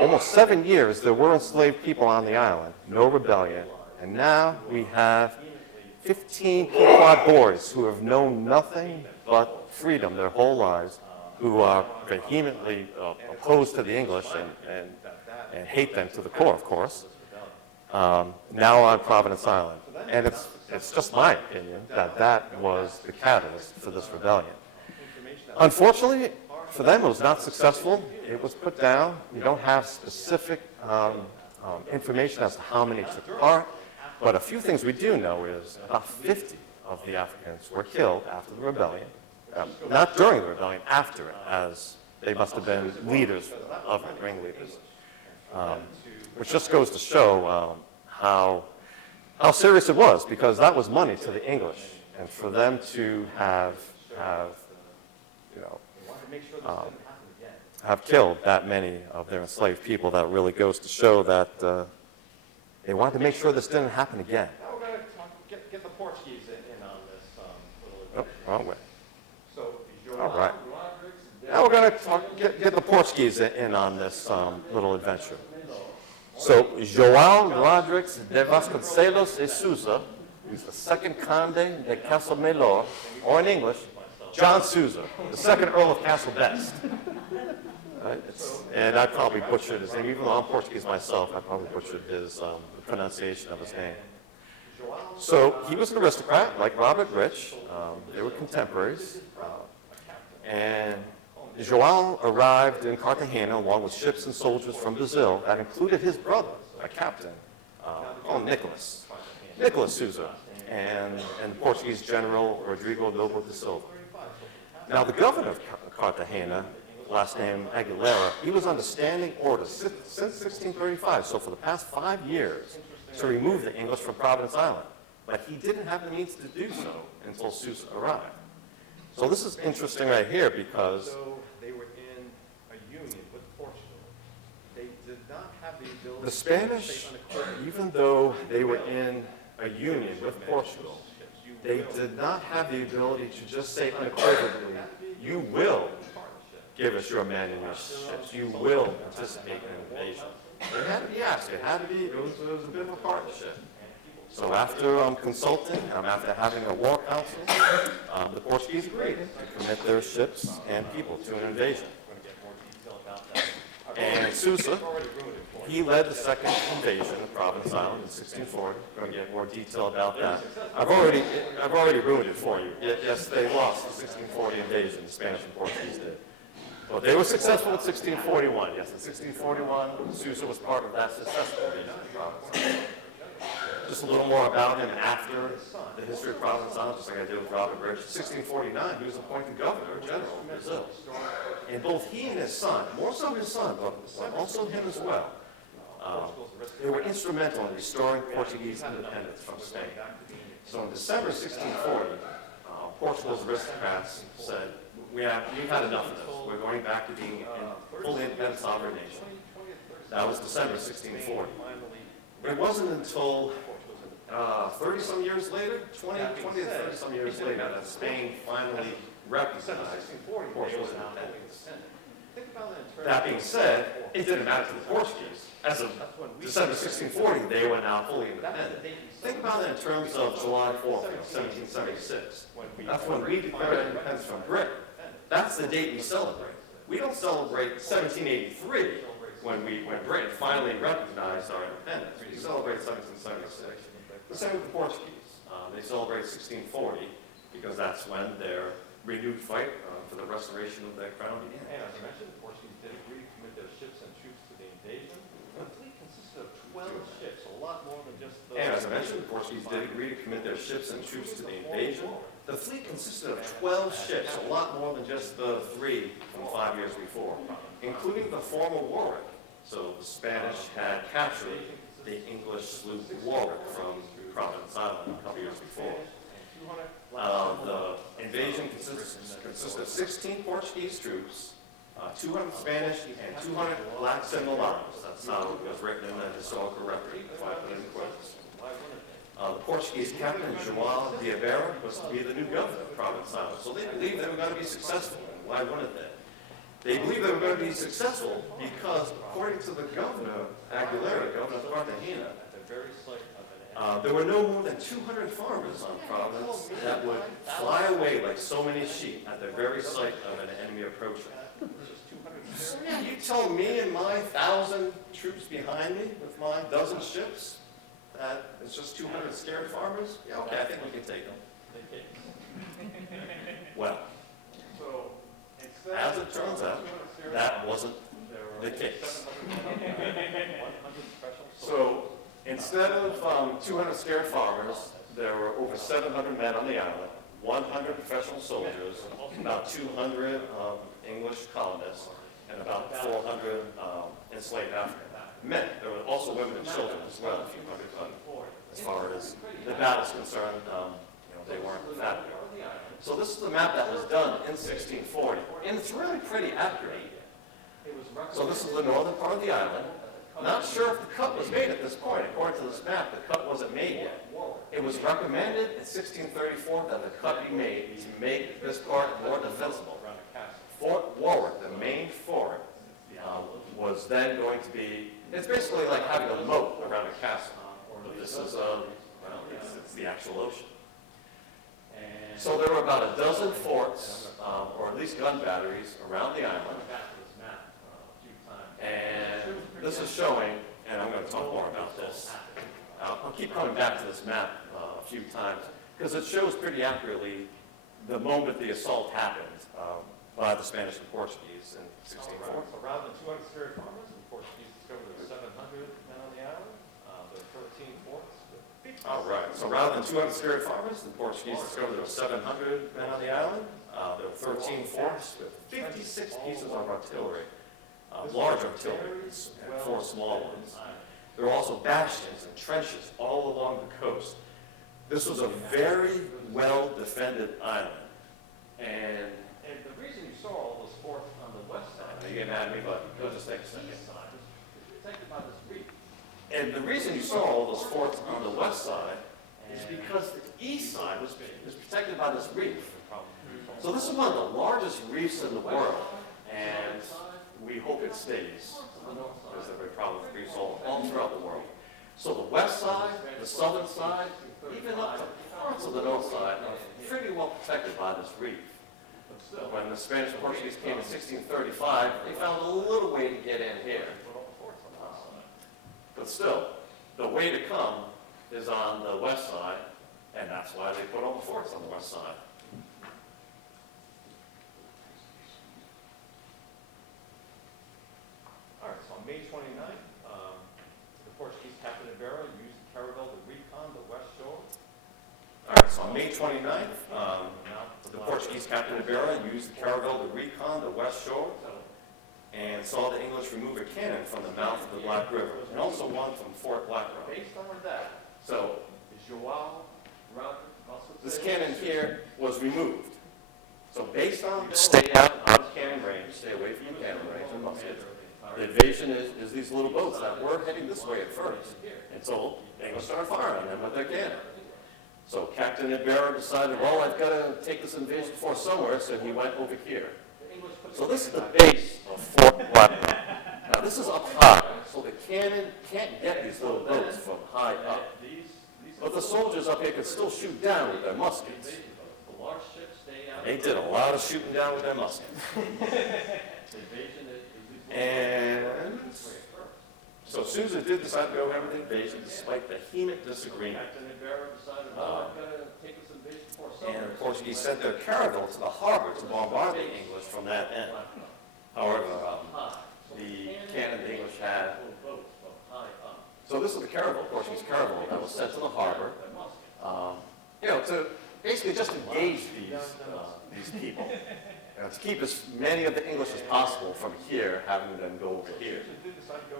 almost 7 years, there were enslaved people on the island, no rebellion, and now we have 15 Pequot boys who have known nothing but freedom their whole lives, who are vehemently opposed to the English and hate them to the core, of course, now on Providence Island. And it's just my opinion that that was the catalyst for this rebellion. Unfortunately, for them, it was not successful. It was put down. We don't have specific information as to how many took part, but a few things we do know is about 50 of the Africans were killed after the rebellion. Not during the rebellion, after it, as they must have been leaders of it, ringleaders. Which just goes to show how serious it was, because that was money to the English, and for them to have killed that many of their enslaved people, that really goes to show that they wanted to make sure this didn't happen again. Now we're going to get the Portuguese in on this little Oh, wrong way. So, All right. Now we're going to get the Portuguese in on this little adventure. So, João Rodrigues de Vasconcelos e Souza, who's the second Conde de Castle Melor, or in English, John Souza, the second Earl of Castle Best. And I probably butchered his name, even though I'm Portuguese myself, I probably butchered his pronunciation of his name. So he was an aristocrat, like Robert Rich. They were contemporaries. And João arrived in Cartagena along with ships and soldiers from Brazil that included his brother, a captain, called Nicholas Souza, and the Portuguese general Rodrigo Novo de Silva. Now, the governor of Cartagena, last name Aguilera, he was under standing orders since 1635, so for the past 5 years, to remove the English from Providence Island. But he didn't have the means to do so until Sousa arrived. So this is interesting right here because they were in a union with Portugal. They did not have the ability the Spanish, even though they were in a union with Portugal, they did not have the ability to just say unequivocally, you will give us your men and your ships. You will participate in an invasion. It had to be asked. It was a bit of a partnership. So after consulting, after having a war council, the Portuguese agreed to commit their ships and people to an invasion. And Sousa, he led the second invasion of Providence Island in 1640. We're going to get more detail about that. I've already ruined it for you. Yes, they lost the 1640 invasion, the Spanish and Portuguese did. But they were successful in 1641. Yes, in 1641, Sousa was part of that successful invasion of Providence Island. Just a little more about him after the history of Providence Island, just like I did with Robert Bridge. In 1649, he was appointed governor general of Brazil. And both he and his son, more so his son, but also him as well, they were instrumental in restoring Portuguese independence from Spain. So in December 1640, Portugal's aristocrats said, we've had enough of this. We're going back to being a fully independent sovereign nation. That was December 1640. It wasn't until 30-some years later, 20 to 30-some years later, that Spain finally recognized Portugal's independence. That being said, it didn't matter to the Portuguese. As of December 1640, they were now fully independent. Think about it in terms of July 4th, 1776. That's when we declared independence from Britain. That's the date we celebrate. We don't celebrate 1783 when Britain finally recognized our independence. We celebrate 1776. The same with the Portuguese. They celebrate 1640 because that's when their renewed fight for the restoration of their crown began. And as I mentioned, the Portuguese did agree to commit their ships and troops to the invasion. The fleet consisted of 12 ships, a lot more than just the... And as I mentioned, the Portuguese did agree to commit their ships and troops to the invasion. The fleet consisted of 12 ships, a lot more than just the 3 from 5 years before, including the former Warwick. So the Spanish had captured the English sloop Warwick from Providence Island a couple years before. The invasion consists of 16 Portuguese troops, 200 Spanish, and 200 blacks and mulattoes. That's not what was written in the historical record, if I put it in quotes. The Portuguese captain, João de Ibeira, was to be the new governor of Providence Island. So they believed they were going to be successful. And why wouldn't they? They believed they were going to be successful because, according to the governor, Aguilera, governor of Cartagena, there were no more than 200 farmers on Providence that would fly away like so many sheep at the very sight of an enemy approaching. So yeah, you tell me and my 1,000 troops behind me with my dozen ships that it's just 200 scared farmers? Yeah, okay, I think we can take them. Well, as it turns out, that wasn't the case. So instead of 200 scared farmers, there were over 700 men on the island, 100 professional soldiers, about 200 English colonists, and about 400 enslaved African men. There were also women and children as well, a few hundred, but as far as the battle is concerned, they weren't that big. So this is the map that was done in 1640, and it's really pretty accurate. So this is the northern part of the island. Not sure if the cut was made at this point. According to this map, the cut wasn't made yet. It was recommended in 1634 that the cut be made to make this part more defensible. Fort Warwick, the main fort, was then going to be, it's basically like having a moat around a castle. But this is, it's the actual ocean. So there were about a dozen forts, or at least gun batteries, around the island. And this is showing, and I'm going to talk more about this. I'll keep coming back to this map a few times, because it shows pretty accurately the moment the assault happened by the Spanish and Portuguese in 1640. So rather than 200 scared farmers, the Portuguese discovered there were 700 men on the island. There were 13 forts. All right. So rather than 200 scared farmers, the Portuguese discovered there were 700 men on the island. There were 13 forts with 56 pieces of artillery, large artillery, and 4 small ones. There were also bastions and trenches all along the coast. This was a very well-defended island. And the reason you saw all those forts on the west side, you get mad at me, but go just take a second. is protected by this reef. And the reason you saw all those forts on the west side is because the east side was protected by this reef. So this is one of the largest reefs in the world, and we hope it stays. There's a big problem with reefs all throughout the world. So the west side, the southern side, even up to parts of the north side are pretty well protected by this reef. When the Spanish and Portuguese came in 1635, they found a little way to get in here. But still, the way to come is on the west side, and that's why they put all the forts on the west side. All right, so on May 29th, the Portuguese Captain Ibeira used the caravel to recon the west shore. All right, so on May 29th, the Portuguese Captain Ibeira used the caravel to recon the west shore and saw the English remove a cannon from the mouth of the Black River, and also one from Fort Blackrock. Based on that, So is João this cannon here was removed. So based on stay out of cannon range, stay away from the cannon range and muskets, the invasion is these little boats that were heading this way at first. And so the English started firing them with their cannon. So Captain Ibeira decided, well, I've got to take this invasion force somewhere, so he went over here. So this is the base of Fort Blackrock. Now this is up high, so the cannon can't get these little boats from high up. But the soldiers up here could still shoot down with their muskets. the large ships stay out. They did a lot of shooting down with their muskets. The invasion is And so as soon as it did decide to go ahead with the invasion, despite vehement disagreement, Captain Ibeira decided, well, I've got to and the Portuguese sent their caravel to the harbor to bombard the English from that end. However, the cannon the English had, so this is the caravel, Portuguese caravel, that was sent to the harbor, to basically just engage these people. To keep as many of the English as possible from here, having them go over here.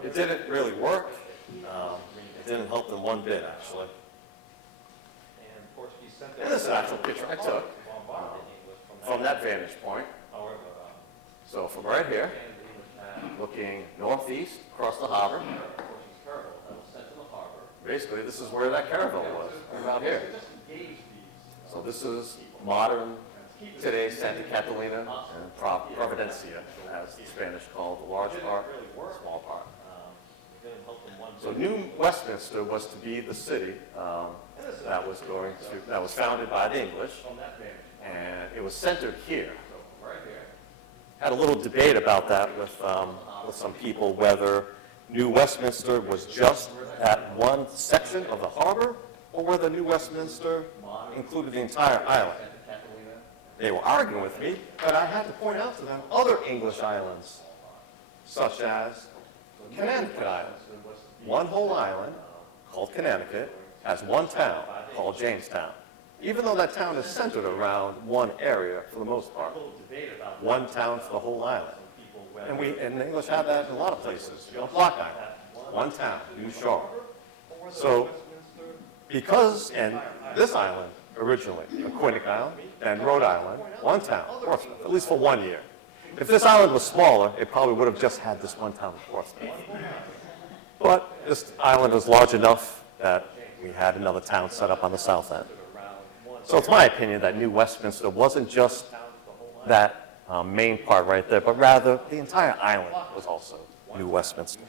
It didn't really work. It didn't help them one bit, actually. And this is an actual picture I took from that vantage point. So from right here, looking northeast across the harbor, basically this is where that caravel was, around here. So this is modern, today's Santa Catalina and Providence, as the Spanish called the large part, the small part. So New Westminster was to be the city that was founded by the English, and it was centered here. Had a little debate about that with some people, whether New Westminster was just at one section of the harbor, or whether New Westminster included the entire island. They were arguing with me, but I had to point out to them other English islands, such as Connecticut Island. One whole island, called Connecticut, has one town, called Jamestown. Even though that town is centered around one area for the most part. One town for the whole island. And the English have that in a lot of places. Block Island, one town, New Shore. So, and this island, originally, Aquinic Island, and Rhode Island, one town, Portsmouth, at least for 1 year. If this island was smaller, it probably would have just had this one town of Portsmouth. But this island was large enough that we had another town set up on the south end. So it's my opinion that New Westminster wasn't just that main part right there, but rather the entire island was also New Westminster.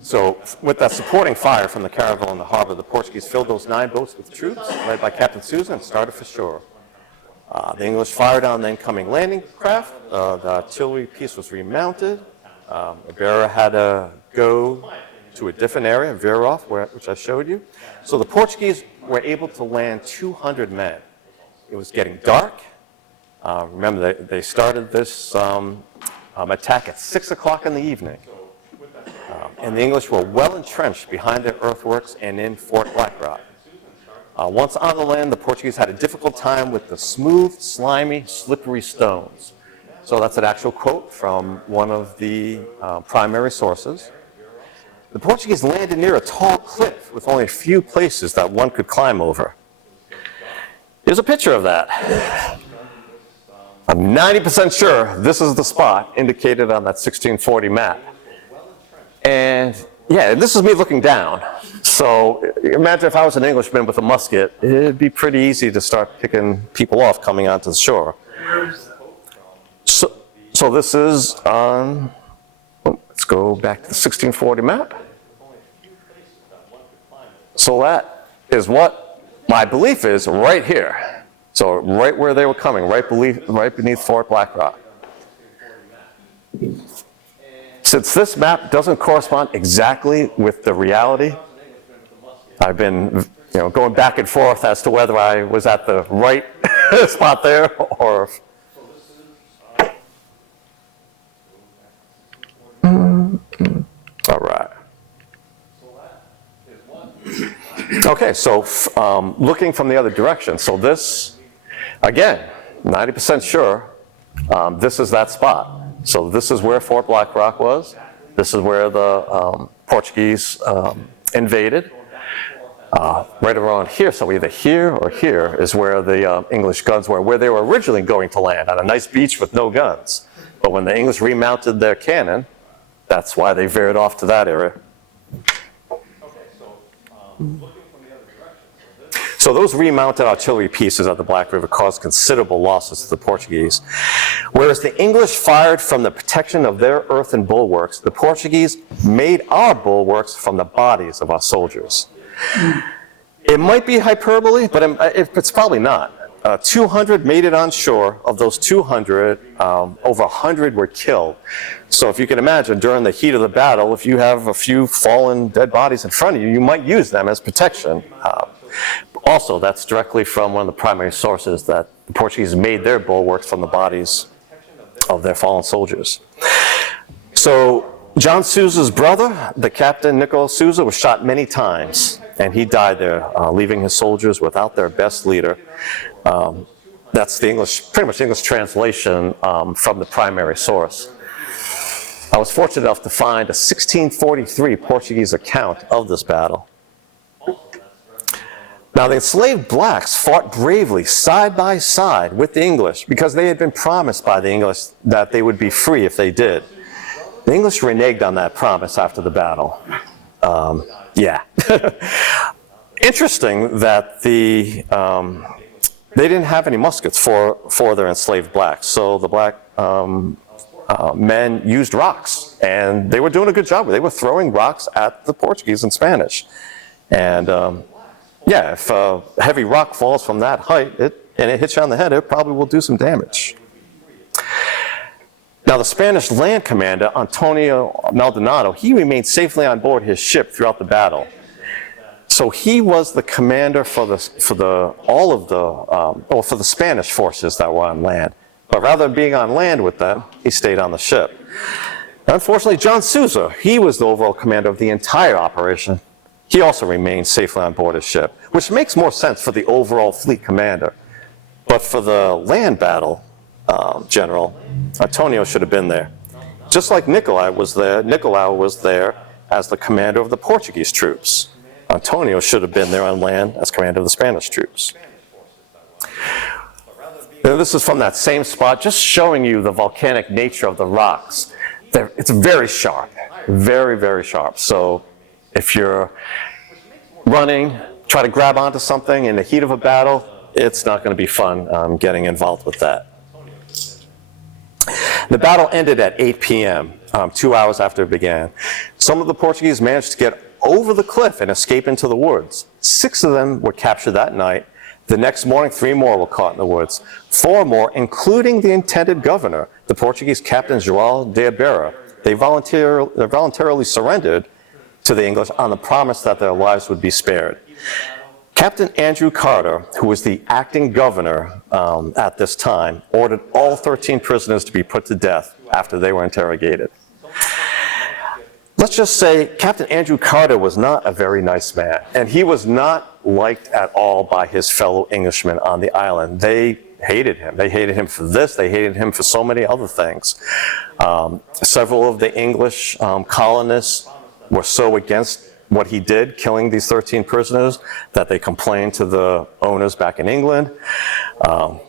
So with that supporting fire from the caravel in the harbor, the Portuguese filled those 9 boats with troops, led by Captain Susan, and started for shore. The English fired on the incoming landing craft. The artillery piece was remounted. The bearer had to go to a different area, veer off, which I showed you. So the Portuguese were able to land 200 men. It was getting dark. Remember, they started this attack at 6 o'clock in the evening. And the English were well entrenched behind their earthworks and in Fort Black Rock. Once on the land, the Portuguese had a difficult time with the smooth, slimy, slippery stones. So that's an actual quote from one of the primary sources. The Portuguese landed near a tall cliff with only a few places that one could climb over. Here's a picture of that. I'm 90% sure this is the spot indicated on that 1640 map. And yeah, this is me looking down. So imagine if I was an Englishman with a musket, it'd be pretty easy to start picking people off coming onto the shore. So this is on, let's go back to the 1640 map. So that is what my belief is right here. So right where they were coming, right beneath Fort Black Rock. Since this map doesn't correspond exactly with the reality, I've been going back and forth as to whether I was at the right spot there or... All right. Okay, so looking from the other direction. So this, again, 90% sure, this is that spot. So this is where Fort Black Rock was. This is where the Portuguese invaded. Right around here, so either here or here is where the English guns were, where they were originally going to land, on a nice beach with no guns. But when the English remounted their cannon, that's why they veered off to that area. So those remounted artillery pieces at the Black River caused considerable losses to the Portuguese. Whereas the English fired from the protection of their earthen bulwarks, the Portuguese made our bulwarks from the bodies of our soldiers. It might be hyperbole, but it's probably not. 200 made it on shore. Of those 200, over 100 were killed. So if you can imagine, during the heat of the battle, if you have a few fallen dead bodies in front of you, you might use them as protection. Also, that's directly from one of the primary sources that the Portuguese made their bulwarks from the bodies of their fallen soldiers. So John Sousa's brother, the captain Nicola Sousa, was shot many times, and he died there, leaving his soldiers without their best leader. That's the English, pretty much English translation from the primary source. I was fortunate enough to find a 1643 Portuguese account of this battle. Now, the enslaved blacks fought bravely side by side with the English because they had been promised by the English that they would be free if they did. The English reneged on that promise after the battle. Interesting that they didn't have any muskets for their enslaved blacks, so the black men used rocks, and they were doing a good job. They were throwing rocks at the Portuguese in Spanish. And if a heavy rock falls from that height and it hits you on the head, it probably will do some damage. Now, the Spanish land commander, Antonio Maldonado, he remained safely on board his ship throughout the battle. So he was the commander for the Spanish forces that were on land. But rather than being on land with them, he stayed on the ship. Unfortunately, John Sousa, he was the overall commander of the entire operation. He also remained safely on board his ship, which makes more sense for the overall fleet commander. But for the land battle general, Antonio should have been there. Just like Nicolau was there as the commander of the Portuguese troops. Antonio should have been there on land as commander of the Spanish troops. Now, this is from that same spot, just showing you the volcanic nature of the rocks. It's very sharp, very, very sharp. So if you're running, try to grab onto something in the heat of a battle, it's not going to be fun getting involved with that. The battle ended at 8 p.m., 2 hours after it began. Some of the Portuguese managed to get over the cliff and escape into the woods. 6 of them were captured that night. The next morning, 3 more were caught in the woods. 4 more, including the intended governor, the Portuguese captain João de Ibeira. They voluntarily surrendered to the English on the promise that their lives would be spared. Captain Andrew Carter, who was the acting governor at this time, ordered all 13 prisoners to be put to death after they were interrogated. Let's just say Captain Andrew Carter was not a very nice man, and he was not liked at all by his fellow Englishmen on the island. They hated him. They hated him for this. They hated him for so many other things. Several of the English colonists were so against what he did, killing these 13 prisoners, that they complained to the owners back in England.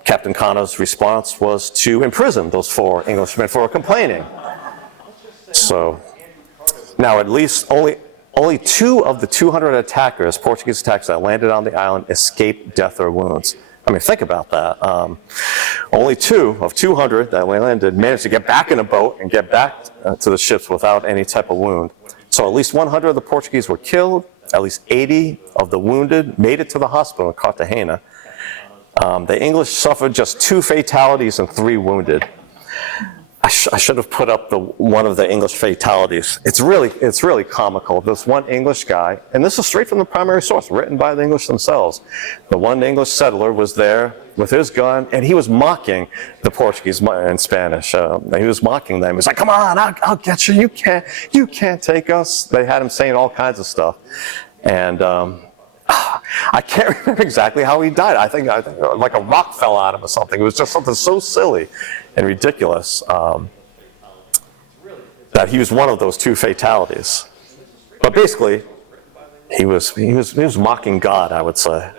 Captain Carter's response was to imprison those 4 Englishmen for complaining. So now at least only 2 of the 200 attackers, Portuguese attackers that landed on the island, escaped death or wounds. I mean, think about that. Only 2 of 200 that landed managed to get back in a boat and get back to the ships without any type of wound. So at least 100 of the Portuguese were killed. At least 80 of the wounded made it to the hospital in Cartagena. The English suffered just 2 fatalities and 3 wounded. I should have put up one of the English fatalities. It's really comical. This one English guy, and this is straight from the primary source, written by the English themselves. The one English settler was there with his gun, and he was mocking the Portuguese in Spanish. He was mocking them. He was like, "Come on, I'll get you. You can't take us." They had him saying all kinds of stuff, and I can't remember exactly how he died. I think like a rock fell on him or something. It was just something so silly and ridiculous that he was one of those 2 fatalities. But basically, he was mocking God, I would say.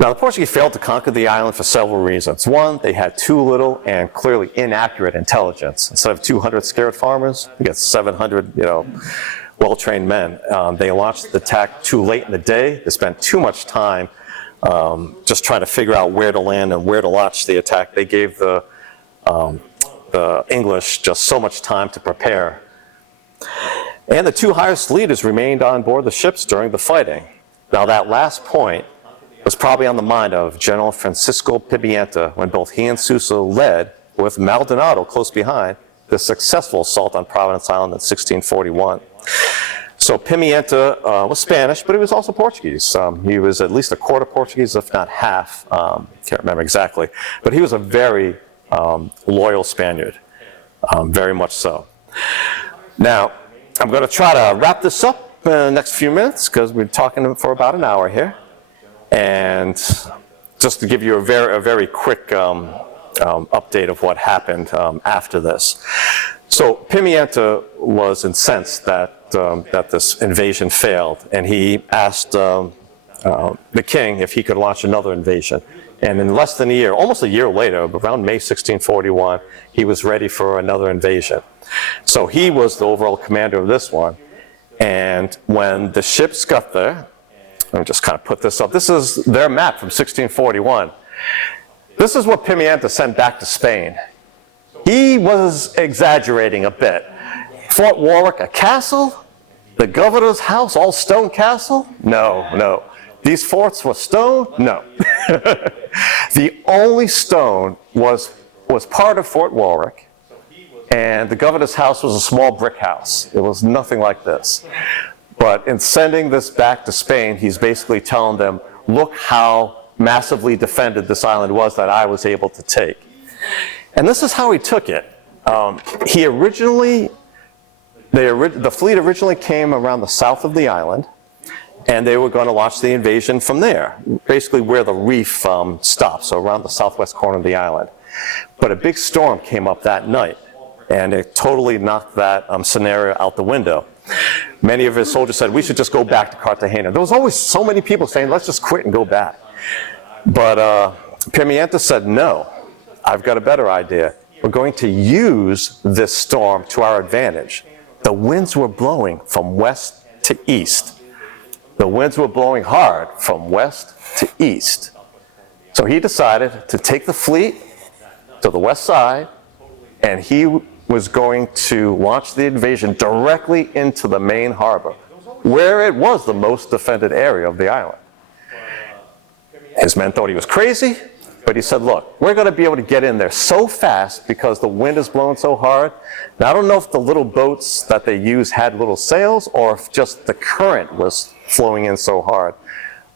Now, the Portuguese failed to conquer the island for several reasons. One, they had too little and clearly inaccurate intelligence. Instead of 200 scared farmers, we got 700, well-trained men. They launched the attack too late in the day. They spent too much time just trying to figure out where to land and where to launch the attack. They gave the English just so much time to prepare. And the 2 highest leaders remained on board the ships during the fighting. Now, that last point, was probably on the mind of General Francisco Pimienta when both he and Sousa led, with Maldonado close behind, the successful assault on Providence Island in 1641. So Pimienta was Spanish, but he was also Portuguese. He was at least a quarter Portuguese, if not half. Can't remember exactly. But he was a very loyal Spaniard, very much so. Now, I'm going to try to wrap this up in the next few minutes because we're talking for about an hour here. And just to give you a very quick update of what happened after this. So Pimienta was incensed that this invasion failed, and he asked the king if he could launch another invasion. And in less than a year, almost a year later, around May 1641, he was ready for another invasion. So he was the overall commander of this one. And when the ships got there, let me just kind of put this up. This is their map from 1641. This is what Pimienta sent back to Spain. He was exaggerating a bit. Fort Warwick, a castle? The governor's house, all stone castle? No, no. These forts were stone? No. The only stone was part of Fort Warwick, and the governor's house was a small brick house. It was nothing like this. But in sending this back to Spain, he's basically telling them, look how massively defended this island was that I was able to take. And this is how he took it. The fleet originally came around the south of the island, and they were going to launch the invasion from there, basically where the reef stops, so around the southwest corner of the island. But a big storm came up that night, and it totally knocked that scenario out the window. Many of his soldiers said, we should just go back to Cartagena. There was always so many people saying, let's just quit and go back. But Pimienta said, no, I've got a better idea. We're going to use this storm to our advantage. The winds were blowing from west to east. The winds were blowing hard from west to east. So he decided to take the fleet to the west side, and he was going to launch the invasion directly into the main harbor, where it was the most defended area of the island. His men thought he was crazy, but he said, look, we're going to be able to get in there so fast because the wind is blowing so hard. Now, I don't know if the little boats that they used had little sails or if just the current was flowing in so hard.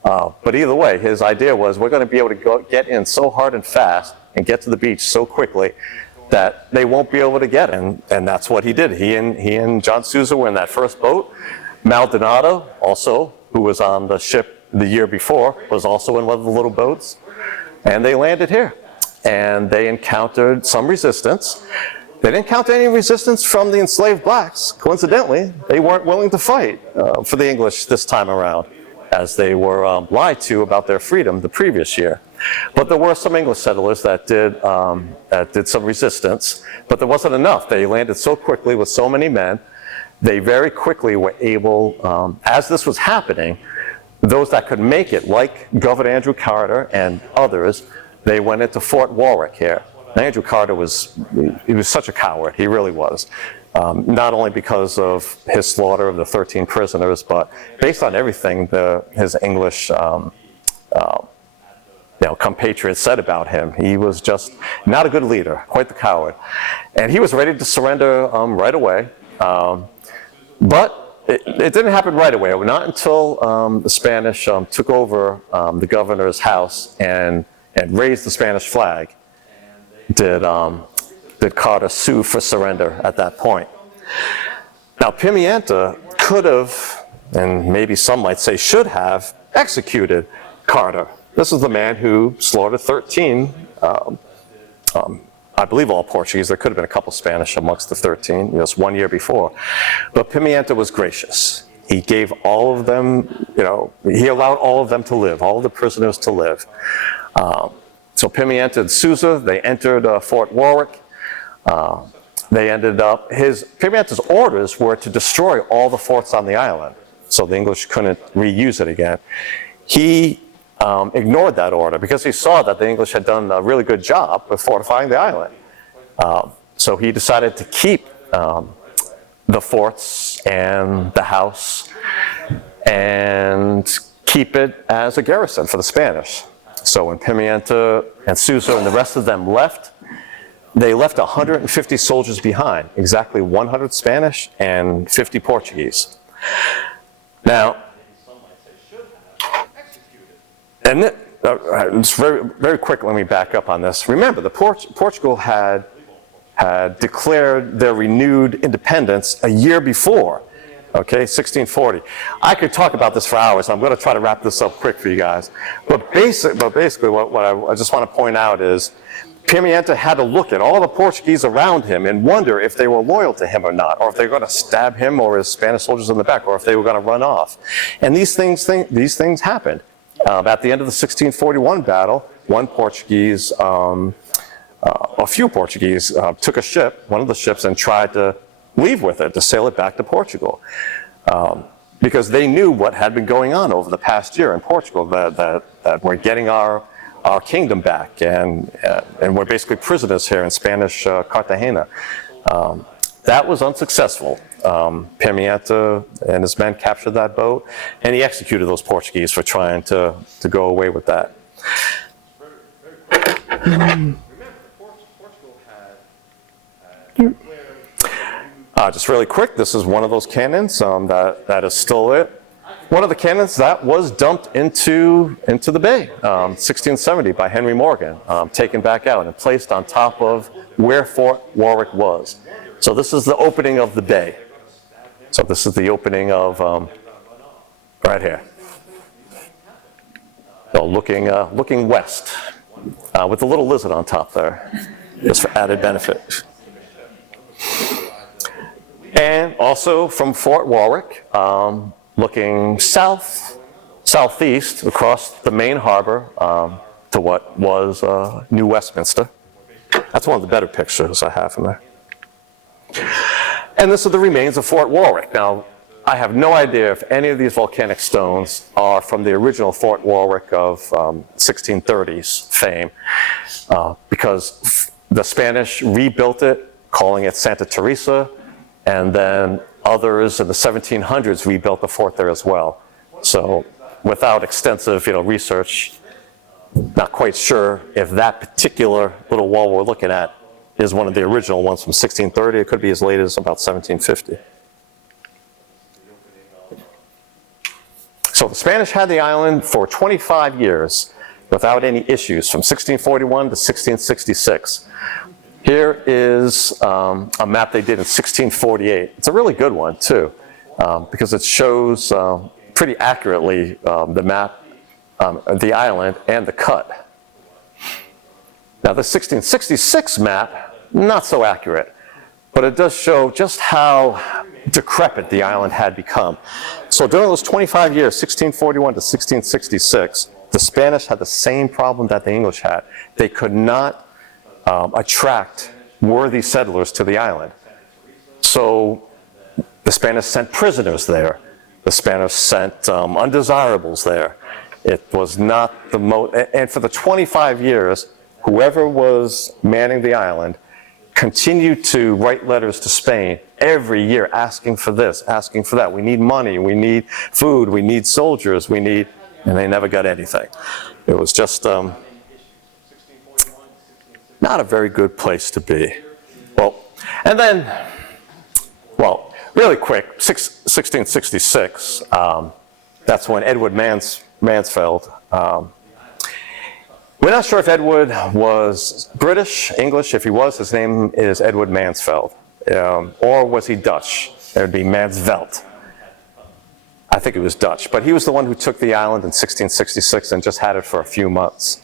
But either way, his idea was we're going to be able to get in so hard and fast and get to the beach so quickly that they won't be able to get in. And that's what he did. He and John Sousa were in that first boat. Maldonado, also, who was on the ship the year before, was also in one of the little boats. And they landed here. And they encountered some resistance. They didn't encounter any resistance from the enslaved blacks. Coincidentally, they weren't willing to fight for the English this time around, as they were lied to about their freedom the previous year. But there were some English settlers that did some resistance, but there wasn't enough. They landed so quickly with so many men. They very quickly were able, as this was happening, those that could make it, like Governor Andrew Carter and others, they went into Fort Warwick here. Andrew Carter was such a coward, he really was. Not only because of his slaughter of the 13 prisoners, but based on everything his English compatriots said about him. He was just not a good leader, quite the coward. And he was ready to surrender right away. But it didn't happen right away. Not until the Spanish took over the governor's house and raised the Spanish flag did Carter sue for surrender at that point. Now, Pimienta could have, and maybe some might say should have, executed Carter. This is the man who slaughtered 13, I believe all Portuguese. There could have been a couple Spanish amongst the 13, just 1 year before. But Pimienta was gracious. He gave all of them, he allowed all of them to live, all of the prisoners to live. So Pimienta and Sousa, they entered Fort Warwick. They ended up, Pimienta's orders were to destroy all the forts on the island, so the English couldn't reuse it again. He ignored that order because he saw that the English had done a really good job of fortifying the island. So he decided to keep the forts and the house and keep it as a garrison for the Spanish. So when Pimienta and Suso and the rest of them left, they left 150 soldiers behind, exactly 100 Spanish and 50 Portuguese. Now, and just very quick, let me back up on this. Remember, Portugal had declared their renewed independence a year before, okay, 1640. I could talk about this for hours. I'm going to try to wrap this up quick for you guys. But basically, what I just want to point out is Pimienta had to look at all the Portuguese around him and wonder if they were loyal to him or not, or if they were going to stab him or his Spanish soldiers in the back, or if they were going to run off. And these things happened. At the end of the 1641 battle, a few Portuguese took a ship, one of the ships, and tried to leave with it, to sail it back to Portugal. Because they knew what had been going on over the past year in Portugal, that we're getting our kingdom back, and we're basically prisoners here in Spanish Cartagena. That was unsuccessful. Pimienta and his men captured that boat, and he executed those Portuguese for trying to go away with that. Just really quick, this is one of those cannons that is still lit. One of the cannons that was dumped into the bay, 1670 by Henry Morgan, taken back out and placed on top of where Fort Warwick was. So this is the opening of the bay. So this is the opening of right here. So looking west, with the little lizard on top there, just for added benefit. And also from Fort Warwick, looking southeast across the main harbor to what was New Westminster. That's one of the better pictures I have from there. And this are the remains of Fort Warwick. Now, I have no idea if any of these volcanic stones are from the original Fort Warwick of 1630s fame, because the Spanish rebuilt it, calling it Santa Teresa, and then others in the 1700s rebuilt the fort there as well. So without extensive research, not quite sure if that particular little wall we're looking at is one of the original ones from 1630. It could be as late as about 1750. So the Spanish had the island for 25 years without any issues, from 1641 to 1666. Here is a map they did in 1648. It's a really good one, too, because it shows pretty accurately the map, the island, and the cut. Now, the 1666 map, not so accurate, but it does show just how decrepit the island had become. So during those 25 years, 1641 to 1666, the Spanish had the same problem that the English had. They could not attract worthy settlers to the island. So the Spanish sent prisoners there. The Spanish sent undesirables there. It was not the most, and for the 25 years, whoever was manning the island continued to write letters to Spain every year asking for this, asking for that. We need money, we need food, we need soldiers, and they never got anything. It was just not a very good place to be. And then, really quick, 1666, that's when Edward Mansfield, we're not sure if Edward was British, English. If he was, his name is Edward Mansfield. Or was he Dutch? It would be Mansveld. I think it was Dutch. But he was the one who took the island in 1666 and just had it for a few months.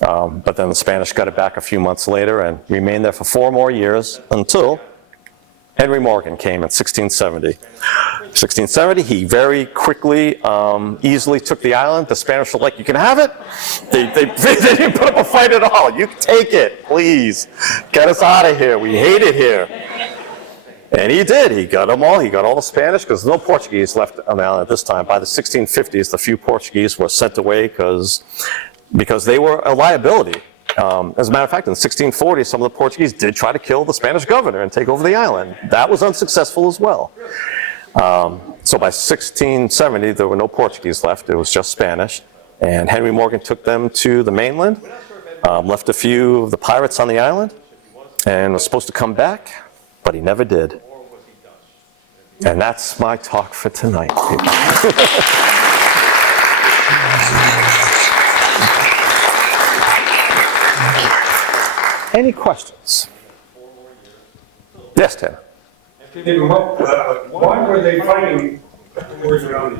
But then the Spanish got it back a few months later and remained there for 4 more years until Henry Morgan came in 1670. 1670, he very quickly, easily took the island. The Spanish were like, you can have it? They didn't put up a fight at all. You can take it, please. Get us out of here. We hate it here. And he did. He got them all. He got all the Spanish, because no Portuguese left on the island at this time. By the 1650s, the few Portuguese were sent away because they were a liability. As a matter of fact, in 1640, some of the Portuguese did try to kill the Spanish governor and take over the island. That was unsuccessful as well. So by 1670, there were no Portuguese left. It was just Spanish. And Henry Morgan took them to the mainland, left a few of the pirates on the island, and was supposed to come back, but he never did. And that's my talk for tonight, people. Any questions? Yes, Tim. Why were they fighting towards around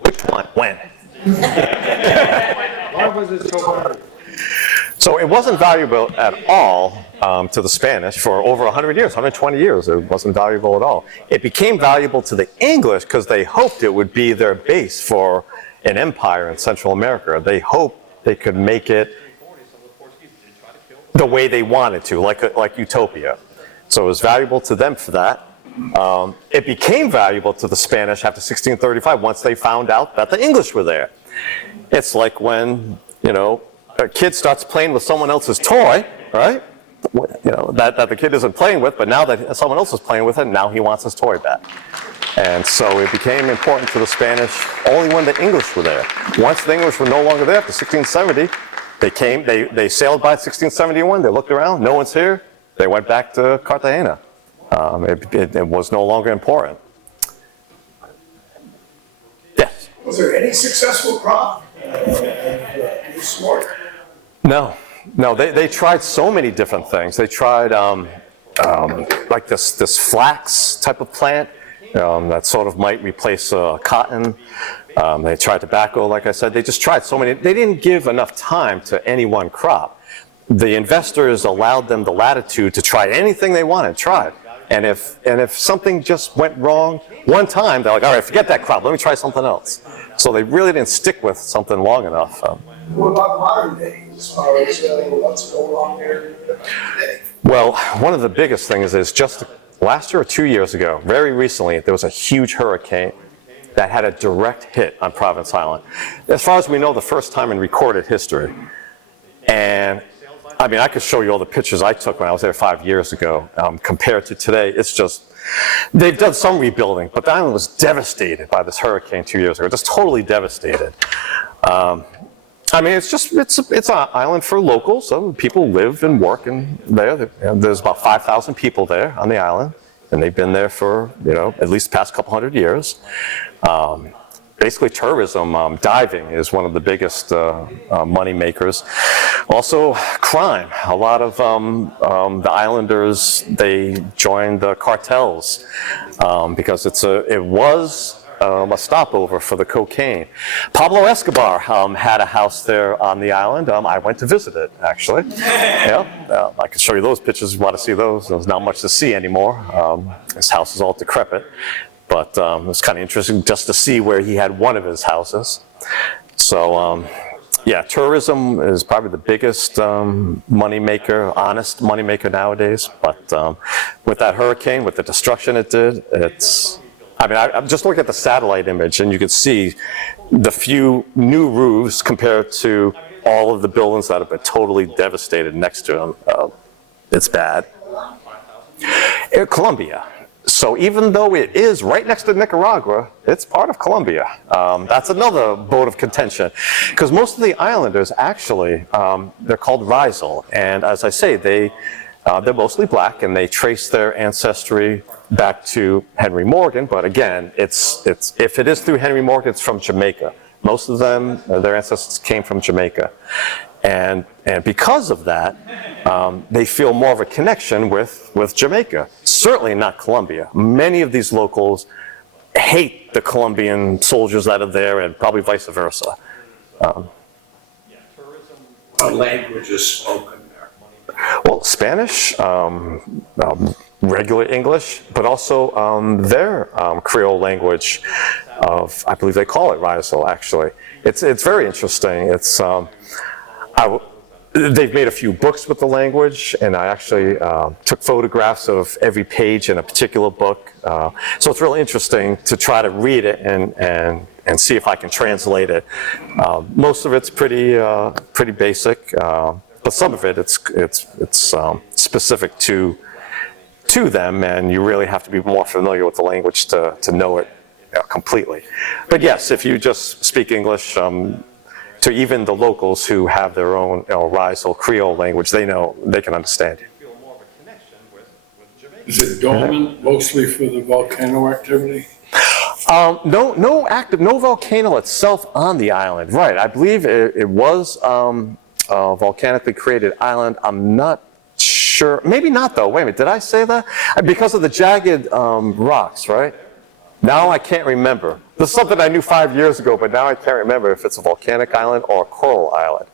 Which one? When? Why was it so hard? So it wasn't valuable at all to the Spanish for over 100 years, 120 years. It wasn't valuable at all. It became valuable to the English because they hoped it would be their base for an empire in Central America. They hoped they could make it the way they wanted to, like utopia. So it was valuable to them for that. It became valuable to the Spanish after 1635 once they found out that the English were there. It's like when, a kid starts playing with someone else's toy, right? That the kid isn't playing with, but now that someone else is playing with it, now he wants his toy back. And so it became important to the Spanish only when the English were there. Once the English were no longer there after 1670, they sailed by 1671, they looked around, no one's here, they went back to Cartagena. It was no longer important. Yes? Was there any successful crop? Smart. No, they tried so many different things. They tried like this flax type of plant that sort of might replace cotton. They tried tobacco, like I said. They just tried so many. They didn't give enough time to any one crop. The investors allowed them the latitude to try anything they wanted, tried. And if something just went wrong one time, they're like, all right, forget that crop. Let me try something else. So they really didn't stick with something long enough. What about modern day as far as what's going on there today? Well, one of the biggest things is just last year or 2 years ago, very recently, there was a huge hurricane that had a direct hit on Providence Island. As far as we know, the first time in recorded history. And I mean, I could show you all the pictures I took when I was there 5 years ago. Compared to today, it's just, they've done some rebuilding, but the island was devastated by this hurricane 2 years ago, just totally devastated. I mean, it's an island for locals, so people live and work in there. There's about 5,000 people there on the island, and they've been there for, at least the past couple hundred years. Basically tourism, diving is one of the biggest money makers. Also crime. A lot of the islanders, they joined the cartels because it was a stopover for the cocaine. Pablo Escobar had a house there on the island. I went to visit it, actually. I can show you those pictures if you want to see those. There's not much to see anymore. His house is all decrepit. But it's kind of interesting just to see where he had one of his houses. So, yeah, tourism is probably the biggest moneymaker, honest moneymaker nowadays. But with that hurricane, with the destruction it did, I'm just looking at the satellite image, and you can see the few new roofs compared to all of the buildings that have been totally devastated next to them. It's bad. Colombia. So even though it is right next to Nicaragua, it's part of Colombia. That's another bone of contention. Because most of the islanders, actually, they're called Rizal. And as I say, they're mostly black, and they trace their ancestry back to Henry Morgan. But again, if it is through Henry Morgan, it's from Jamaica. Most of them, their ancestors came from Jamaica. And because of that, they feel more of a connection with Jamaica. Certainly not Colombia. Many of these locals hate the Colombian soldiers that are there, and probably vice versa. What language is spoken there? Well, Spanish, regular English, but also their Creole language of, I believe they call it Rizal, actually. It's very interesting. They've made a few books with the language, and I actually took photographs of every page in a particular book. So it's really interesting to try to read it and see if I can translate it. Most of it's pretty basic, but some of it it's specific to to them, and you really have to be more familiar with the language to know it completely. But yes, if you just speak English, to even the locals who have their own Rizel Creole language, they can understand you. Feel more of a connection with Jamaica. Is it dormant mostly for the volcano activity? No volcano itself on the island. Right, I believe it was a volcanically created island. I'm not sure. Maybe not though. Wait a minute, did I say that? Because of the jagged rocks, right? Now I can't remember. This is something I knew 5 years ago, but now I can't remember if it's a volcanic island or a coral island.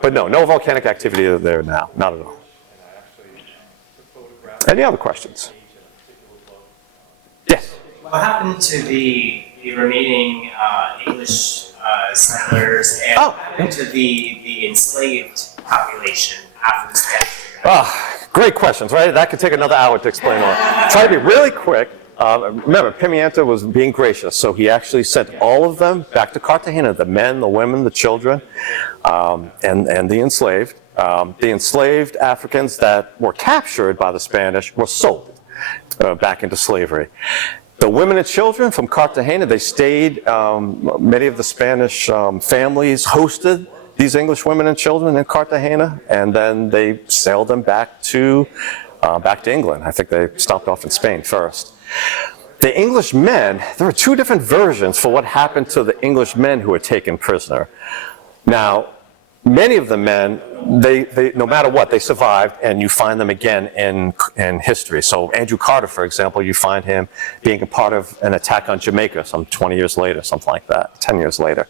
But no volcanic activity there now, not at all. Any other questions? Yes. What happened to the remaining English settlers, and Oh. what happened to the enslaved population after this death? Great questions, right? That could take another hour to explain all. Try to be really quick. Remember, Pimienta was being gracious, so he actually sent all of them back to Cartagena, the men, the women, the children, and the enslaved. The enslaved Africans that were captured by the Spanish were sold back into slavery. The women and children from Cartagena, they stayed, many of the Spanish families hosted these English women and children in Cartagena, and then they sailed them back to England. I think they stopped off in Spain first. The English men, there were two different versions for what happened to the English men who were taken prisoner. Now, many of the men, they no matter what, they survived, and you find them again in history. So Andrew Carter, for example, you find him being a part of an attack on Jamaica some 20 years later, something like that, 10 years later.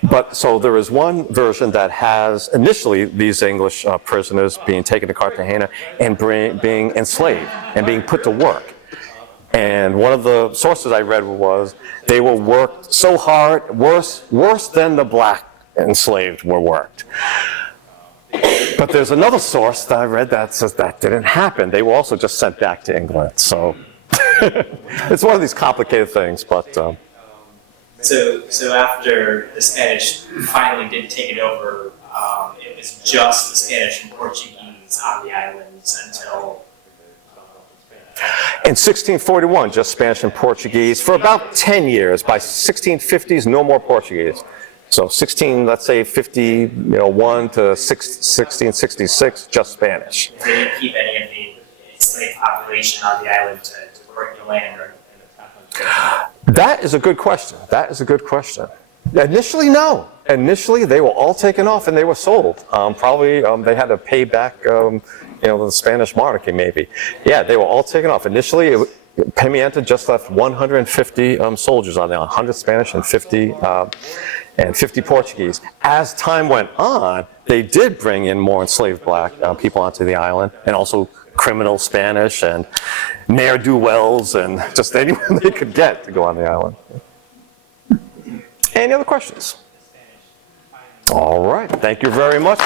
But so there is one version that has initially these English prisoners being taken to Cartagena and being enslaved and being put to work. And one of the sources I read was they were worked so hard, worse than the black enslaved were worked. But there's another source that I read that says that didn't happen. They were also just sent back to England. So it's one of these complicated things, but. So after the Spanish finally did take it over, it was just the Spanish and Portuguese on the islands until... In 1641, just Spanish and Portuguese for about 10 years. By 1650s, no more Portuguese. So let's say 51 to 1666, just Spanish. They didn't keep any of the enslaved population on the island to work the land or... That is a good question. That is a good question. Initially, no. Initially, they were all taken off and they were sold. Probably they had to pay back, the Spanish monarchy maybe. Yeah, they were all taken off. Initially, Pimienta just left 150 soldiers on there, 100 Spanish and 50 Portuguese. As time went on, they did bring in more enslaved black people onto the island, and also criminal Spanish and ne'er-do-wells and just anyone they could get to go on the island. Any other questions? All right, thank you very much.